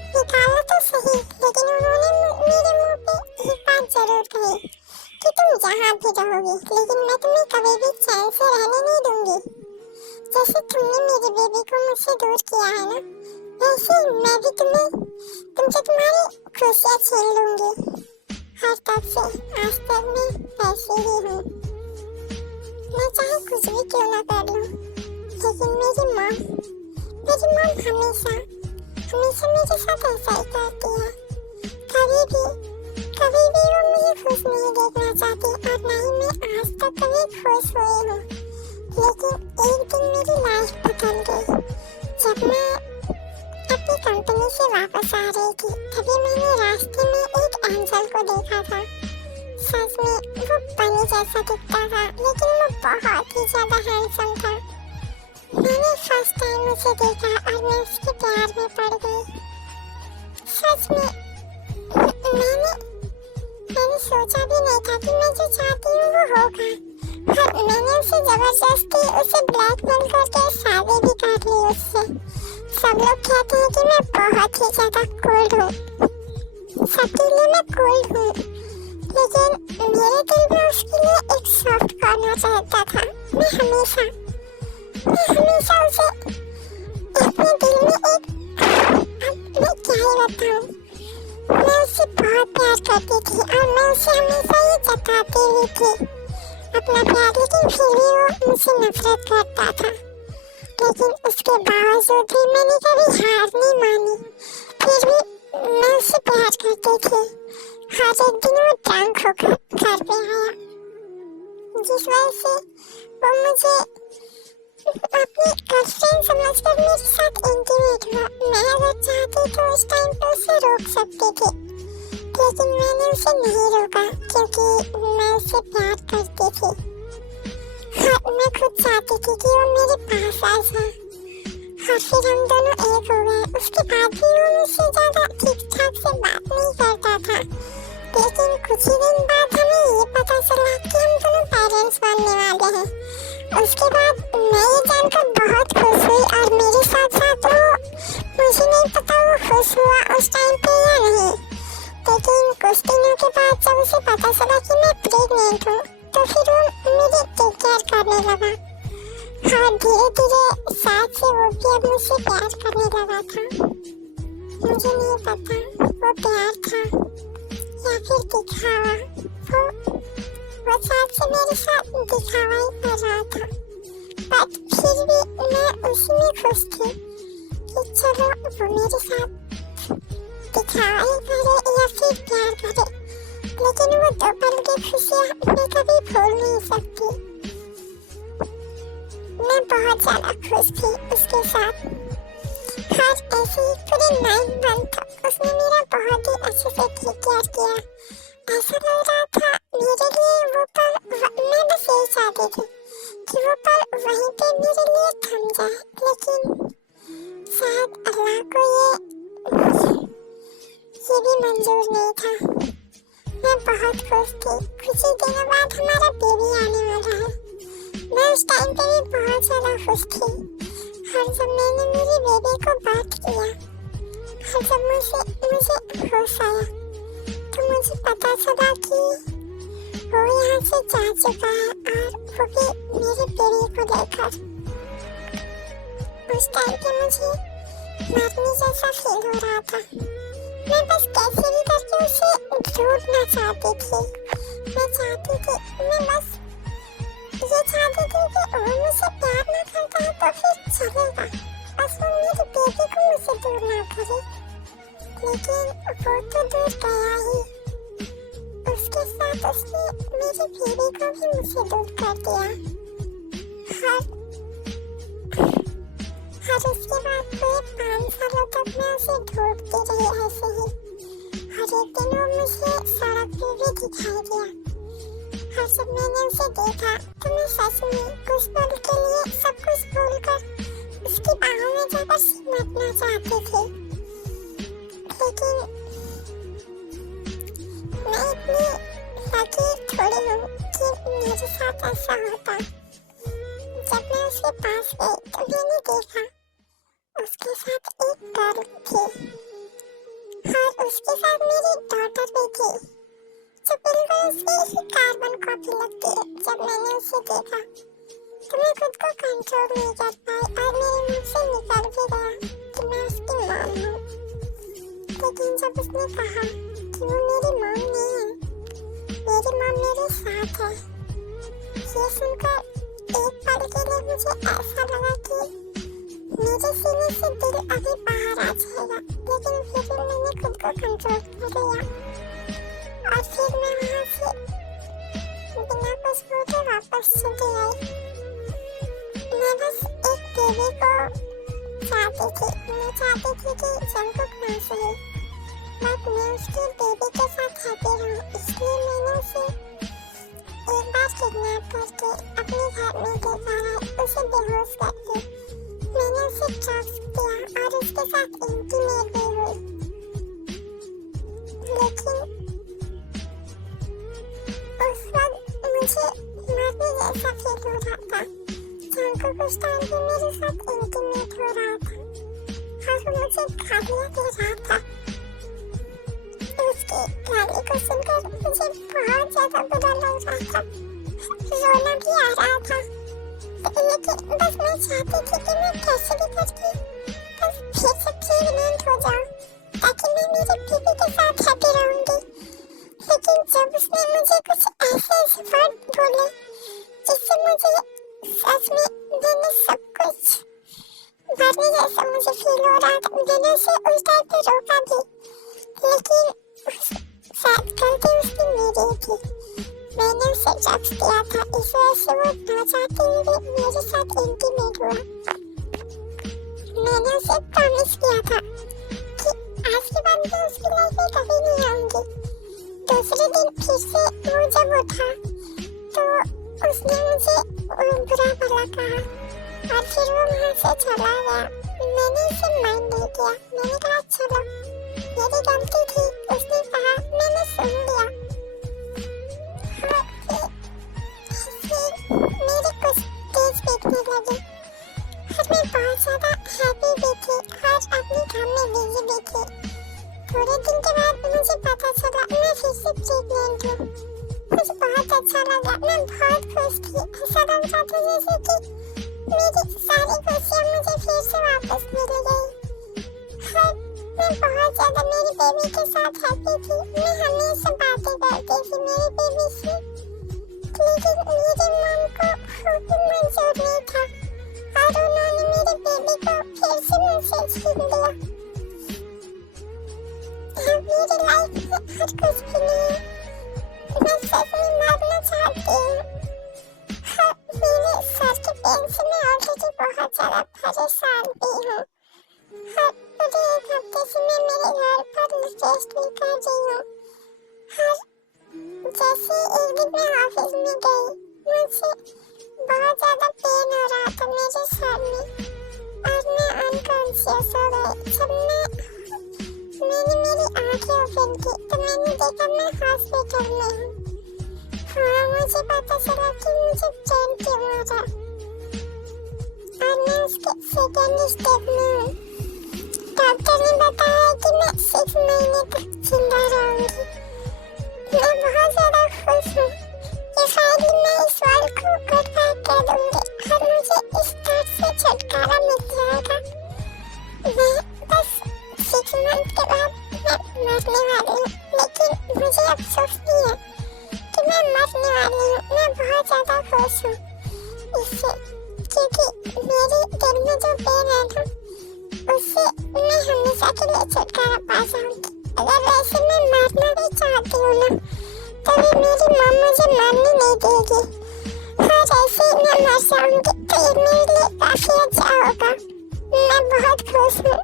निकाला तो सही, लेकिन उन्होंने मेरे मुंह पे एक बात जरूर कही कि तुम जहाँ भी रहोगी, लेकिन मैं तुम्हें कभी भी चैन से रहने नहीं दूंगी। जैसे तुमने मेरी बेबी को मुझसे दूर किया है ना, वैसे मैं भी तुमसे तुम्हारी खुशियाँ छीन लूंगी। और तब से आज तक मैं वैसे ही हूँ। मैं चाहे कुछ भी क्यों ना कर लूँ, लेकिन मेरी मॉम हमेशा मेरे साथ ऐसा ही करती है। कभी भी वो मुझे खुश नहीं देखना चाहती, और ना ही मैं आज तक कभी खुश हुई हूँ। लेकिन एक दिन मेरी लाइफ बदल गई। जब मैं अपनी कंपनी से वापस आ रही थी, तभी मैंने रास्ते में एक एंजल को देखा था। सच में वो बनी जैसा दिखता था, लेकिन वो बहुत ही ज्यादा हैंडसम था। मैंने फर्स्ट टाइम उसे देखा और मैं उसके प्यार में पड़ गई। सच में मैंने सोचा भी नहीं था कि मैं जो चाहती हूँ वो होगा, और मैंने उसे जबरदस्ती उसे ब्लैकमेल करके शादी भी कर ली उससे। सब लोग कहते हैं कि मैं बहुत ही ज्यादा कोल्ड हूँ, सबके लिए मैं कोल्ड हूँ, लेकिन मेरे दिल में उसके लिए एक सॉफ्ट कॉर्नर रहता था। मैं हमेशा उसे अपने दिल में अब मैं क्या ही बताऊँ, मैं उससे बहुत प्यार करती थी और मैं उसे हमेशा ये जताती हुई थी अपना प्यार, लेकिन फिर भी वो मुझसे नफरत करता था। लेकिन उसके बावजूद भी मैंने कभी हार नहीं मानी, फिर भी मैं उससे प्यार करती थी। हर एक दिन वो ड्रंक होकर घर पे आया, जिस वजह से वो मुझे अपनी गर्लफ्रेंड समझकर मेरे साथ इंटीमेट हुआ। मैं अगर चाहती तो उस टाइम पे उसे रोक सकती थी, लेकिन मैंने उसे नहीं रोका क्योंकि मैं उससे प्यार करती थी। हाँ, मैं खुद चाहती थी कि वो मेरे पास आ जाए, और फिर हम दोनों एक हो गए। उसके बाद भी वो मुझसे ज्यादा ठीक ठाक से बात नहीं करता था, लेकिन कुछ ही दिन बाद हमें ये पता चला कि हम दोनों पेरेंट्स बनने वाले हैं। उसके बाद मैं ये जानकर बहुत खुश हुई, और मेरे साथ साथ वो, मुझे नहीं पता वो खुश हुआ उस टाइम पे या नहीं, लेकिन कुछ दिनों के बाद जब उसे पता चला कि मैं प्रेग्नेंट हूँ, तो फिर वो मुझे टेक केयर करने लगा। हाँ, धीरे धीरे शायद से वो भी अब मुझसे प्यार करने लगा था। मुझे नहीं पता वो प्यार था या फिर दिखावा। वो शायद से मेरे साथ दिखावा ही कर रहा था, बट फिर भी मैं उसी में खुश थी कि चलो वो मेरे साथ दिखावा ही करे या फिर प्यार करे, लेकिन वो दो पल की खुशियाँ मैं कभी भूल नहीं सकती। मैं बहुत ज्यादा खुश थी उसके साथ, और ऐसे ही पूरे 9 मंथ उसने मेरा बहुत ही अच्छे से टेक केयर किया। ऐसा लग रहा था मेरे लिए वो पल, मैं बस यही चाहती थी कि वो पल वहीं पे मेरे लिए थम जाए, लेकिन शायद अल्लाह को ये भी मंजूर नहीं था। मैं बहुत खुश थी। कुछ ही दिनों बाद हमारा बेबी आने वाला है। मैं उस टाइम पे भी बहुत ज्यादा खुश थी, और जब मैंने मेरी बेबी को बर्थ किया और जब मुझे होश आया, तो मुझे पता चला कि वो यहाँ से जा चुका है, और वो भी मेरे बेबी को लेकर। उस टाइम पे मुझे मरने जैसा फील हो रहा था। मैं बस कैसे भी करके उसे ढूंढना चाहती थी। मैं बस ये चाहती थी कि वो मुझसे प्यार ना करता है तो फिर चलेगा, बस वो मेरी बेबी को मुझसे दूर ना करे। लेकिन वो तो दूर गया ही, उसके साथ उसने मेरी बेबी को भी मुझसे दूर कर दिया। और उसके बाद पूरे 5 सालों तक मैं उसे ढूंढती रही ऐसे ही, और एक दिन वो मुझे सड़क पे भी दिखाई दिया, और जब मैंने उसे देखा तो मैं सच में कुछ पल के लिए सब कुछ भूलकर उसकी बाहों में जाकर सिमटना चाहती थी। लेकिन मैं इतनी लकी थोड़ी हूँ लेकिन मेरे साथ ऐसा होता। जब मैं उसके पास गई तो मैंने देखा उसके साथ एक गर्ल थी और उसके साथ मेरी डॉटर भी थी जो बिल्कुल उसकी ही कार्बन कॉपी लगती है। जब मैंने उसे देखा तो मैं खुद को कंट्रोल नहीं कर पाई और मेरे मुंह से निकल भी गया कि मैं उसकी मॉम हूँ। लेकिन जब उसने कहा कि वो मेरी मॉम नहीं है, मेरी मॉम मेरे साथ है, ये सुनकर एक पल के लिए मुझे ऐसा लगा कि मेरे सीने से दिल अभी बाहर आ जाएगा। लेकिन फिर भी मैंने खुद को कंट्रोल कर लिया और फिर मैं वहाँ से बिना कुछ बोले वापस चली आई। मैं बस एक बेबी को चाहती थी। मैं चाहती थी कि जंगकुक ना सही, बट मैं उसके बेबी के साथ हैप्पी रहूं, इसलिए मैंने उसे एक बार किडनैप करके अपने घर में लेकर आई, उसे बेहोश करके मैंने उसे ड्रग्स दिया और उसके साथ इंटीमेट भी हुई। लेकिन उस वक्त मुझे मरने जैसा फील हो रहा था। जंगकुक उस टाइम पे मेरे साथ इंटीमेट हो रहा था और वो मुझे गालियाँ दे रहा था। उसकी गाली को सुनकर मुझे बहुत ज्यादा बुरा लग रहा था, रोना भी आ रहा था। लेकिन बस मैं चाहती थी कि मैं कैसे भी करके बस फिर से प्रेग्नेंट हो जाऊं ताकि मैं मेरे बेबी के साथ हैप्पी रहूंगी। लेकिन जब उसने मुझे कुछ ऐसे वर्ड बोले जिससे मुझे सच में मैंने सब कुछ मरने जैसा मुझे फील हो रहा था, मैंने उसे उस टाइम पे रोका भी, लेकिन शायद गलती उसकी मेरी थी। मैंने उसे ड्रग्स दिया था, इस वजह से वो ना चाहते हुए मेरे साथ इंटीमेट हुआ। मैंने उसे प्रॉमिस किया था कि आज के बाद मैं उसकी लाइफ में कभी नहीं आऊंगी। दूसरे दिन फिर से वो जब उठा तो उसने मुझे बुरा भला कहा और फिर वो वहाँ से चला गया। मैंने उसे माइंड नहीं किया, मैंने कहा चलो मेरी गलती थी। उसने कहा, मैंने सुन लिया। फिर मेरे कुछ तेज बीतने लगे और मैं बहुत ज्यादा हैप्पी भी थी और अपने काम में बिजी भी थी। थोड़े दिन के बाद मुझे पता चला मैं फिर से प्रेग्नेंट हूँ। मुझे बहुत अच्छा लगा, मैं बहुत खुश थी। ऐसा लग रहा था जैसे कि मेरी सारी खुशियाँ मुझे फिर से वापस मिल गई और मैं बहुत ज्यादा मेरी बेबी के साथ हैप्पी थी। मैं हमेशा बातें करती थी मेरी बेबी से, लेकिन मेरी मॉम को वो भी मंजूर नहीं था और उन्होंने मेरे बेबी को फिर से मुझसे छीन लिया। अब मेरी लाइफ में और कुछ भी नहीं है। मैं सच में मरना चाहती हूँ। मेरे सर के पेन से मैं ऑलरेडी बहुत ज्यादा परेशान भी हूँ और पूरे एक हफ्ते से मैं मेरे घर पर रेस्ट भी कर रही हूँ। और जैसे एक दिन मैं ऑफिस में गई, मुझे बहुत ज्यादा पेन हो रहा था मेरे सर में और मैं अनकॉन्शियस हो गई। जब मैंने मेरी आंखें ओपन की तो मैंने देखा मैं हॉस्पिटल में हूँ। हाँ, मुझे पता चला कि मुझे ब्रेन ट्यूमर है और मैं उसके सेकेंड स्टेप में हूँ। डॉक्टर ने बताया कि मैं 6 महीने तक जिंदा रहूंगी। मैं बहुत ज्यादा खुश हूँ। ये फाइनली मैं इस वर्ल्ड को गुड बाय कर दूंगी और मुझे इस दर्द से छुटकारा मिल जाएगा। मैं बस 6 मंथ के बाद मैं मरने वाली हूँ, लेकिन मुझे अफसोस नहीं है कि मैं मरने वाली हूँ। मैं बहुत ज्यादा खुश हूँ इससे, क्योंकि मेरे दिल में जो पेन है ना, उससे मैं हमेशा के लिए छुटकारा पा जाऊंगी। अगर वैसे मैं मरना भी चाहती हूँ ना, तभी मेरी मॉम मुझे मरने नहीं देगी और ऐसे ही मैं मर जाऊंगी तो ये मेरे लिए काफी अच्छा होगा। मैं बहुत खुश हूँ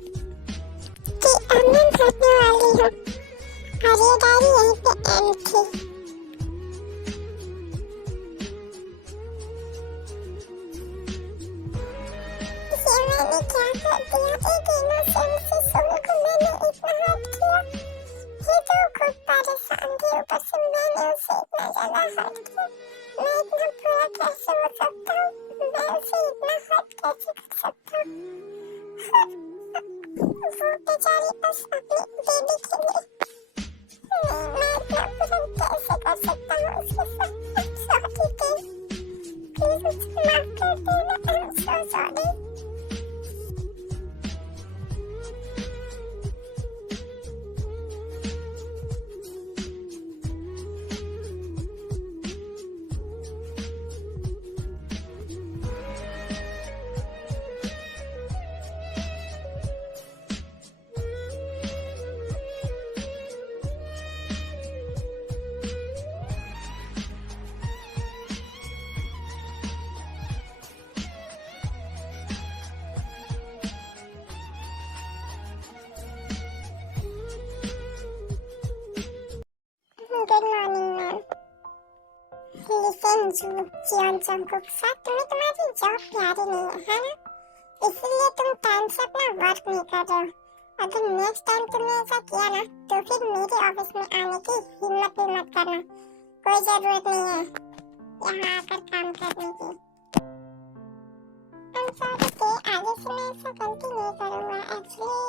कि अब मैं मरने वाली हूँ और ये डायरी यहीं पे एंड थी। मैंने क्या कर दिया? एक इनोसेंट सी सोल को मैंने इतना हर्ट किया। ये तो खुद परेशान थी, ऊपर से मैंने उसे इतना ज्यादा हट के मैं इतना बुरा कैसे हो सकता हूँ? मैं उसे इतना हट कैसे कर सकता हूँ? वो बेचारी बस अपनी बेबी के लिए मैं इतना बुरा कैसे कर सकता हूँ उसके साथ? सॉरी प्लीज मुझे माफ कर देना। I am so sorry. Good morning ma'am. Listen Jeon Jungkook sir, तुम्हें तुम्हारी जॉब प्यारी नहीं है ना? इसलिए तुम टाइम से अपना वर्क नहीं कर रहे हो। अगर नेक्स्ट टाइम तुमने ऐसा किया ना तो फिर मेरे ऑफिस में आने की हिम्मत भी मत करना। कोई जरूरत नहीं है यहाँ आकर काम करने की। I'm sorry कि आगे से मैं ऐसा गलती नहीं करूँगा। एक्चुअली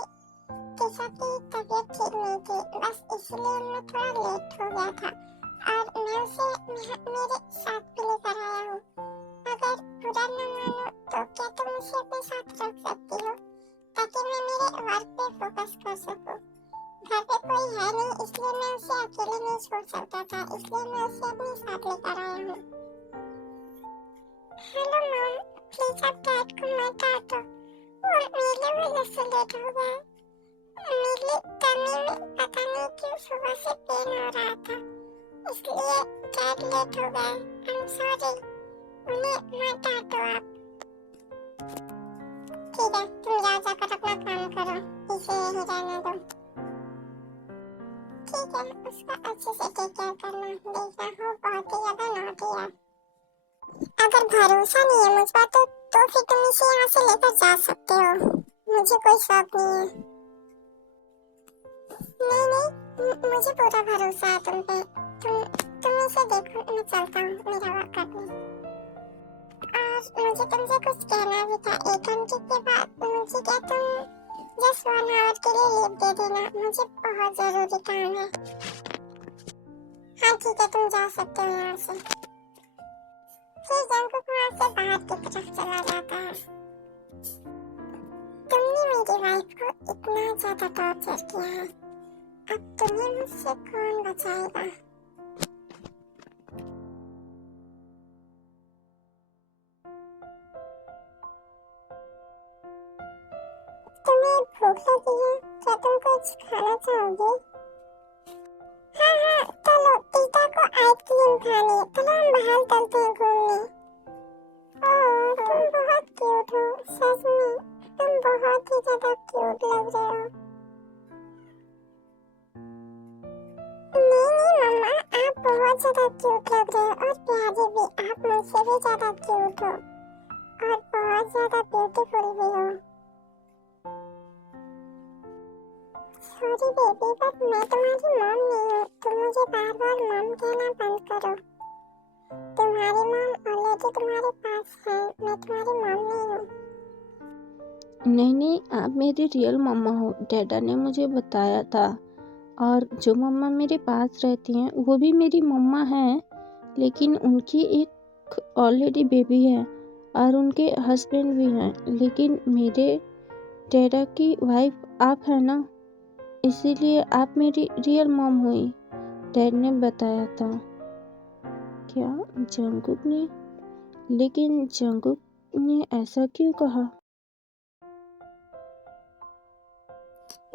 केशव की तबीयत ठीक नहीं थी, बस इसलिए मैं थोड़ा लेट हो गया था और मैं उसे मेरे साथ भी लेकर आया हूँ। अगर बुरा न मानो तो क्या तुम उसे अपने साथ रख सकती हो ताकि मैं मेरे वर्क पे फोकस कर सकूँ? घर पे कोई है नहीं इसलिए मैं उसे अकेले नहीं छोड़ सकता था, इसलिए मैं उसे अपने साथ लेकर आया हूँ। हेलो मॉम, प्लीज आप डैड को मत डांटो। वो मेरे वजह से लेट हो गया। मेरे टमी में पता नहीं क्यों सुबह से पेन हो रहा था, इसलिए डैड लेट हो गए। I am sorry. उन्हें मत डांटो आप। ठीक है, तुम जाकर अपना काम करो, इसे यहीं रहने दो। ठीक है, उसका अच्छे से टेक केयर करना। देखना हो बहुत ही ज्यादा नॉटी है। अगर भरोसा नहीं है मुझ पर तो फिर तुम इसे यहाँ से लेकर जा सकते हो, मुझे कोई शौक नहीं है। नहीं, मुझे पूरा भरोसा है तुम पे। तुम इसे देखो, मैं चलता हूँ मेरा वर्क करने। और मुझे तुमसे कुछ कहना भी था। 1 घंटे के बाद मुझे क्या तुम जस्ट 1 आवर के लिए लीव दे देना, मुझे बहुत जरूरी काम है। हाँ ठीक है, तुम जा सकते हो यहाँ से। फिर जंगकुक वहाँ से बाहर की तरफ चला जाता है। तुमने मेरी वाइफ को इतना ज्यादा टॉर्चर किया है, अब तुम्हें मुझसे कौन बचाएगा? तुम्हें भूख लगी है? क्या तुम कुछ खाना चाहोगे? हाँ, चलो पिता को आइसक्रीम खानी है। चलो हम बाहर चलते हैं घूमने। ओह, तुम बहुत क्यूट हो, सच में तुम बहुत ही ज्यादा क्यूट लग रहे हो। नहीं मम्मा, आप बहुत ज्यादा क्यूट लग रहे हो और प्यारी भी। आप मुझसे भी ज्यादा क्यूट हो और बहुत ज्यादा ब्यूटीफुल भी हो। सॉरी बेबी, बट मैं तुम्हारी मॉम नहीं हूँ। तुम मुझे बार बार मॉम कहना बंद करो। तुम्हारी मॉम ऑलरेडी तुम्हारे पास है, मैं तुम्हारी मॉम नहीं हूँ। नहीं, आप मेरी रियल मम्मा हो। डैडा ने मुझे बताया था। और जो मम्मा मेरे पास रहती हैं वो भी मेरी मम्मा हैं, लेकिन उनकी एक ऑलरेडी बेबी है और उनके हस्बैंड भी हैं। लेकिन मेरे डैडा की वाइफ आप है ना, इसीलिए आप मेरी रियल मॉम हुई, डैड ने बताया था। क्या जंगकुक ने? लेकिन जंगकुक ने ऐसा क्यों कहा?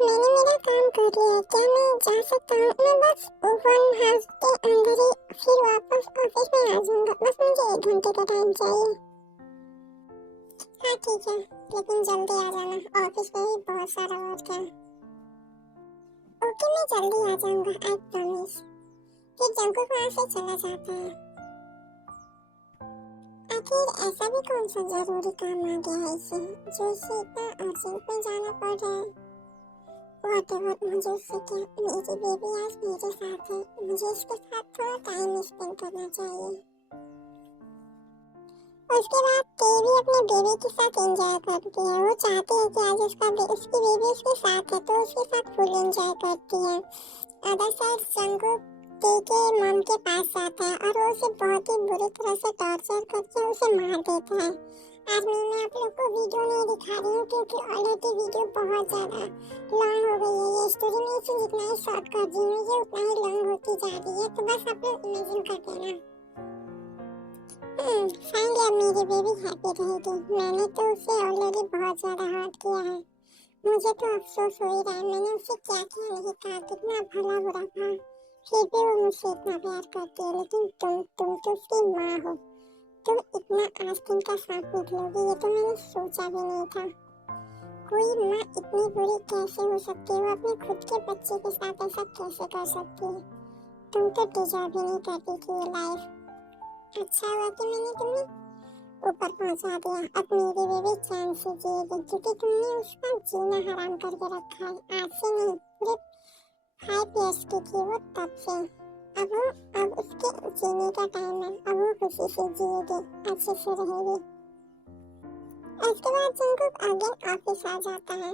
मैंने मेरा काम कर लिया है, क्या मैं जा सकता हूँ? मैं बस 1 हाउस के अंदर ही फिर वापस ऑफिस में आ जाऊंगा। बस मुझे 1 घंटे का टाइम चाहिए। हाँ ठीक है, लेकिन जल्दी आ जाना, ऑफिस में ही बहुत सारा वर्क है। ओके, मैं जल्दी आ जाऊंगा, आई प्रॉमिस। फिर जंगकुक वहाँ से चला जाता है। आखिर ऐसा भी कौन सा जरूरी काम आ गया है इसे जो इसे इतना अर्जेंट में जाना पड़ रहा है? व्हाटएवर, मुझे उससे क्या, मेरी बेबी आज मेरे साथ है, मुझे इसके साथ थोड़ा टाइम स्पेंड करना चाहिए। उसके बाद टेवी अपने बेबी के साथ एंजॉय करती है। वो चाहती है कि आज उसकी बेबी उसके साथ है तो उसके साथ फुल एंजॉय करती है। अदर साइड जंगकुक टे के मम के पास जाता है और वो उसे बहुत ही बुरी तरह से टॉर्चर करके उसे मार देता है। आज मैं आप लोग को वीडियो नहीं दिखा रही हूँ क्योंकि ऑलरेडी वीडियो बहुत ज़्यादा लॉन्ग हो गई है। ये स्टोरी में इसे जितना ही शॉर्ट कर रही हूँ ये उतना ही लॉन्ग होती जा रही है, तो बस आप लोग इमेजिन कर देना। फाइनली अब मेरी बेबी हैप्पी रहेगी। मैंने तो उसे ऑलरेडी बहुत ज़्यादा हर्ट किया है। मुझे तो अफसोस हो ही रहा है, मैंने उसे क्या क्या नहीं कहा, कितना भला बुरा था, फिर भी वो मुझसे इतना प्यार करती है। लेकिन तुम तो उसकी माँ हो, तुम इतना आस्तीन का सांप निकलोगी ये तो मैंने सोचा भी नहीं था। कोई माँ इतनी बुरी कैसे हो सकती है, वो अपने खुद के बच्चे के साथ ऐसा कैसे कर सकती है। तुम तो डिजर्व ही नहीं करती थी ये लाइफ। अच्छा हुआ कि मैंने तुम्हें ऊपर पहुंचा दिया। अब मेरी बेबी चैन से जिएगी क्योंकि तुमने उसका जीना हराम करके रखा है। आज से नहीं, पूरे 5 years की थी वो तब से। अब उसके जीने का टाइम है। अब वो खुशी से जिएगी, अच्छे से रहेगी। इसके बाद जंगकुक अगेन ऑफिस आ जाता है।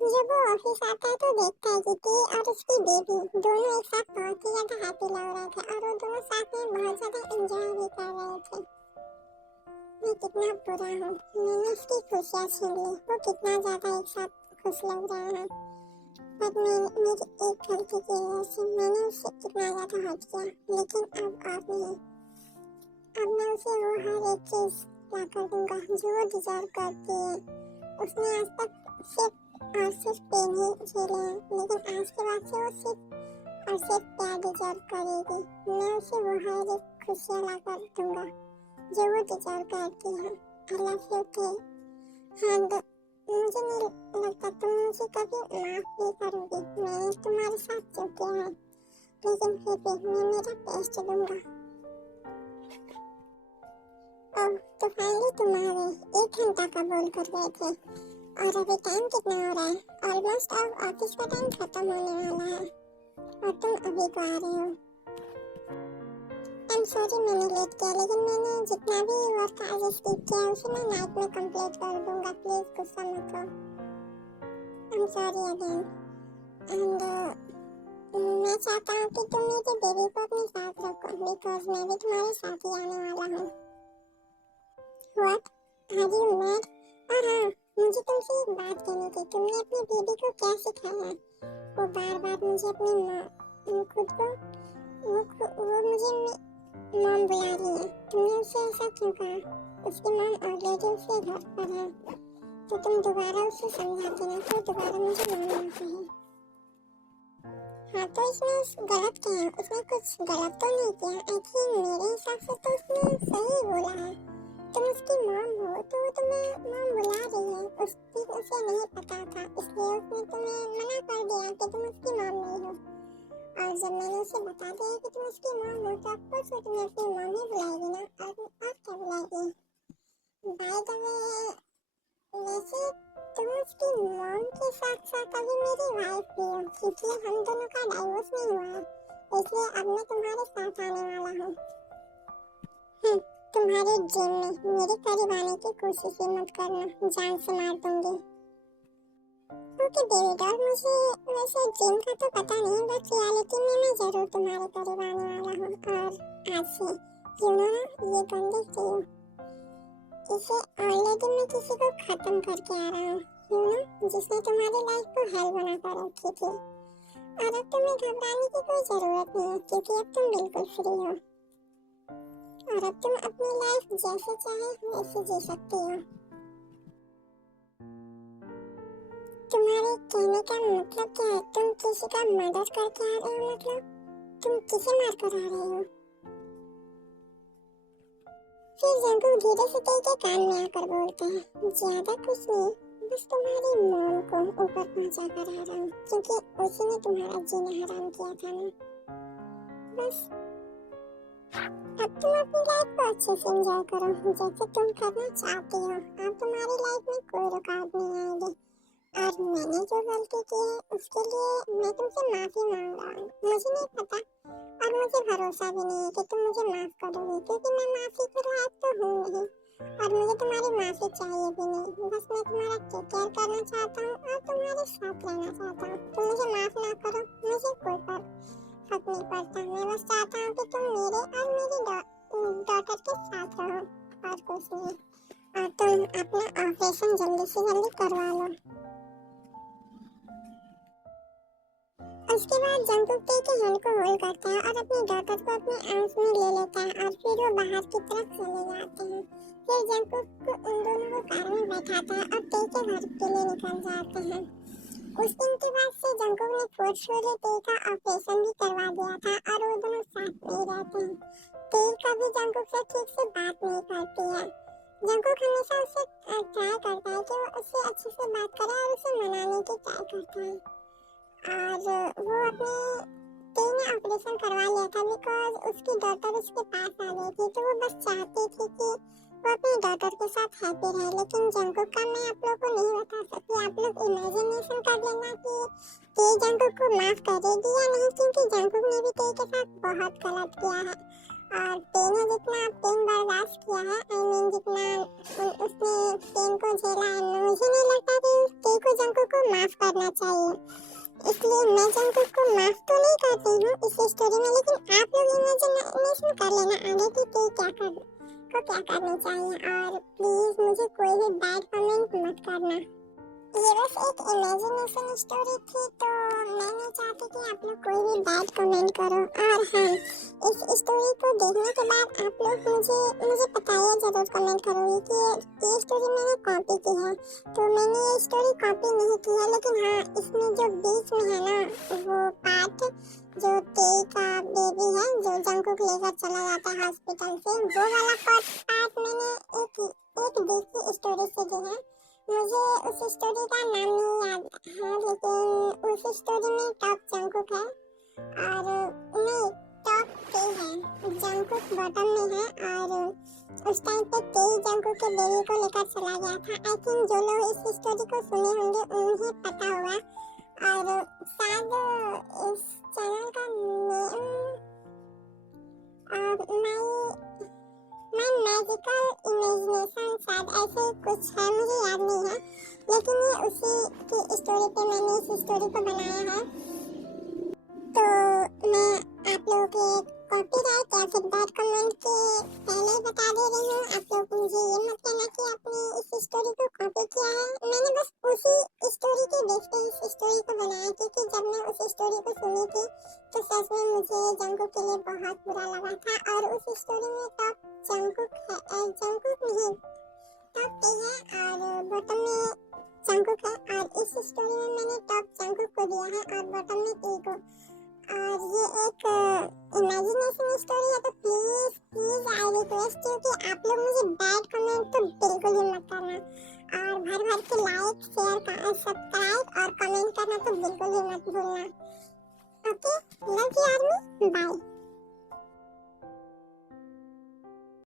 जब वो ऑफिस आता है तो देखता है कि टी और उसकी बेबी दोनों एक साथ बहुत ही ज्यादा हैप्पी लग रहे थे और वो दोनों साथ में बहुत ज्यादा एंजॉय भी कर रहे थे। मैं कितना बुरा हूँ, मैंने उसकी खुशियाँ छीन ली। वो कितना ज्यादा एक साथ खुश लग रहा है, पर मेरी एक गलती की वजह से मैंने उसे कितना ज्यादा हर्ट किया। लेकिन अब और नहीं, अब मैं उसे वो हर एक चीज ला कर दूंगा जो वो डिजर्व करती है। उसने आज तक सिर्फ पेन ही झेले हैं, लेकिन आज के बाद से वो सिर्फ और सिर्फ प्यार डिजर्व करेगी। मैं उसे वो हर एक खुशियाँ ला कर दूंगा जो वो डिजर्व करती है। आई लव यू टी। हाँ, मुझे नहीं लगता तुम मुझे कभी माफ भी करोगी। मैंने तुम्हारे साथ जो किया है, लेकिन फिर भी मैं मेरा बेस्ट दूंगा। ओह, तो फाइनली तुम्हारे 1 घंटा का बोल कर गए थे और अभी टाइम कितना हो रहा है? ऑलमोस्ट अब ऑफिस का टाइम खत्म होने वाला है और तुम अभी तो आ रहे हो। आई एम सॉरी मैंने लेट किया, लेकिन मैंने जितना भी वर्क आज स्किप किया उसे मैं नाइट में कंप्लीट कर दूंगा। प्लीज गुस्सा मत हो। I am sorry again. And मैं चाहता हूँ कि तुम मेरी बेबी को अपने साथ रखो बिकॉज मैं भी तुम्हारे साथ ही आने वाला हूँ। What, are you mad? और हाँ, मुझे तुमसे एक बात कहनी थी। तुमने अपनी बेबी को क्या सिखाया? वो बार बार मुझे अपनी माँ खुद को वो मुझे मॉम बुला रही है। तुमने उसे ऐसा क्यों कहा? उसकी मॉम ऑलरेडी उसके घर पर है, तो तुम दोबारा उसे समझा देना तो दोबारा मुझे मॉम ना कहे। हाँ, तो इसमें गलत क्या है? उसने कुछ गलत तो नहीं किया। आई थिंक मेरे हिसाब से तो उसने सही बोला है। तुम उसकी मॉम हो तो वो तुम्हें मॉम बुला रही है। उसे नहीं पता था, इसलिए उसने तुम्हें मना कर दिया कि तुम उसकी मॉम नहीं हो। और जब मैंने उसे बता दिया कि तुम उसकी मॉम हो तो ऑफकोर्स वो तुम्हें अपनी मॉम ही बुलाएगी ना, और क्या बुलाएगी। बाय द वे, वैसे तुम उसकी मॉम के साथ साथ अभी मेरी वाइफ भी हो, क्योंकि हम दोनों का डाइवोर्स नहीं हुआ है, इसलिए अब मैं तुम्हारे साथ आने वाला हूँ। तुम्हारे ड्रीम में मेरे करीब आने की कोशिश ही मत करना, जान से मार दूंगी। ओके बेबी डॉल, मुझे वैसे ड्रीम का तो पता नहीं, बट रियलिटी में मैं जरूर तुम्हारे करीब आने वाला हूँ। और आज से ये गन देखती हूँ, इसे ऑलरेडी मैं किसी को खत्म करके आ रहा हूँ, जिसने तुम्हारी लाइफ को हेल बना कर रखी थी। और अब तुम्हें घबराने की कोई जरूरत नहीं है क्योंकि अब तुम बिल्कुल फ्री हो और अब तुम अपनी लाइफ जैसे चाहे वैसे जी सकती हो। तुम्हारे कहने का मतलब क्या है? तुम किसी का मर्डर करके आ रहे हो? मतलब तुम किसे मार कर आ रहे हो? फिर जंगकुक धीरे से टी के कान में आकर बोलते हैं, ज्यादा कुछ नहीं, बस तुम्हारी मॉम को ऊपर पहुंचा कर आ रहा हूँ क्योंकि उसी ने तुम्हारा जीना हराम किया था ना। बस अब तुम अपनी लाइफ को अच्छे से एंजॉय करो जैसे तुम करना चाहती हो। अब तुम्हारी लाइफ में कोई रुकावट नहीं आएगी। और मैंने जो गलती की है उसके लिए मैं तुमसे माफी मांग रहा हूँ। मुझे नहीं पता और मुझे भरोसा भी नहीं है कि तुम मुझे माफ करोगे, क्योंकि मैं माफी के लायक तो हूँ नहीं और मुझे तुम्हारी माफी चाहिए भी नहीं। बस मैं तुम्हारा टेक केयर करना चाहता हूँ और तुम्हारे साथ रहना चाहता हूँ। तुम मुझे माफ ना करो, मुझे कोई फर्क नहीं पड़ता। मैं बस चाहता हूँ कि तुम मेरे और मेरी डॉटर के साथ रहो और कुछ नहीं। और तुम अपना ऑपरेशन जल्दी से जल्दी करवा लो। उसके बाद जंकुक टे के हैंड को होल्ड करता है और अपनी डॉटर को अपने आर्म्स में ले लेता है और फिर वो बाहर की तरफ चले जाते हैं। फिर जंकुक उन दोनों को कार में बैठाता है और टे के घर के लिए निकल जाते हैं। उस दिन के बाद से जंकुक ने फोर्सफुली टे का ऑपरेशन भी करवा दिया था और वो दोनों साथ में ही रहते हैं। टे कभी जंकुक से ठीक से बात नहीं करती है। जंकुक हमेशा उससे ट्राई करता है कि वो उससे अच्छे से बात करे और उसे मनाने की ट्राई करता है। और वो अपने टे ने ऑपरेशन करवा लिया था बिकॉज उसकी डॉटर उसके पास आ गई थी, तो वो बस चाहती थी कि वो अपनी डॉटर के साथ हैप्पी रहे। लेकिन जंकुक का मैं आप लोग को नहीं बता सकती। आप लोग इमेजिनेशन कर लेना कि टे जंकुक को माफ करेगी या नहीं, क्योंकि जंकुक ने भी टे के साथ बहुत गलत किया है और टे ने जितना पेन बर्दाश्त किया है, आई मीन जितना उसने पेन को झेला है, मुझे नहीं लगता कि टे को जंकुक को माफ करना चाहिए। इसलिए मैं जंकुक को माफ तो नहीं करती हूँ इस स्टोरी में, लेकिन आप लोग इमेजिनेशन कर लेना आगे की क्या करना चाहिए। और प्लीज मुझे कोई भी बैड कमेंट मत करना। ये बस एक इमेजिनेशन स्टोरी थी, तो मैं नहीं चाहती कि आप लोग कोई भी बैड कमेंट करो। और हाँ, इस स्टोरी को देखने के बाद आप लोग मुझे बताइए जरूर कमेंट करोगे कि ये स्टोरी मैंने कॉपी की है। तो मैंने ये स्टोरी कॉपी नहीं की है, लेकिन हाँ, इसमें जो बीच में है ना वो पार्ट जो टे का बेबी है जो जंकुक लेकर चला जाता है हॉस्पिटल से, वो वाला पार्ट मैंने एक देखी स्टोरी से जो है। मुझे उस स्टोरी का नाम नहीं याद है, लेकिन उस स्टोरी में टॉप जंकुक है और नहीं टॉप टे है, जंकुक बॉटम में है। और उस टाइम पे टे जंकुक के बेबी को लेकर चला गया था। आई थिंक जो लोग इस स्टोरी को सुने होंगे उन्हें पता होगा। और शायद इस चैनल का माय मैजिकल इमेजिनेशन शायद ऐसे ही कुछ है, मुझे याद नहीं है, लेकिन ये उसी की स्टोरी पे मैंने इस स्टोरी को बनाया है। तो मैं आप लोगों के कॉपीराइट या फिर बैड कमेंट के पहले ही बता दे रही हूँ। आप लोग मुझे ये मत कहना कि आपने इस स्टोरी को कॉपी किया है। मैंने बस उसी स्टोरी के बेस पे इस स्टोरी को बनाया, क्योंकि जब मैं उस स्टोरी को सुनी थी तो सच में मुझे जंकुक के लिए बहुत बुरा लगा था। और उस स्टोरी में टॉप जंकुक नहीं टॉप टे है और बॉटम में जंकुक है, और इस स्टोरी में मैंने टॉप जंकुक को दिया है और बॉटम में टे को। और ये एक इमेजिनेशन स्टोरी है, तो प्लीज आई रिक्वेस्ट यू कि आप लोग मुझे बैड कमेंट तो बिल्कुल भी मत करना और भर के लाइक शेयर सब्सक्राइब और कमेंट करना तो बिल्कुल भी मत भूलना। Okay, love you army, bye.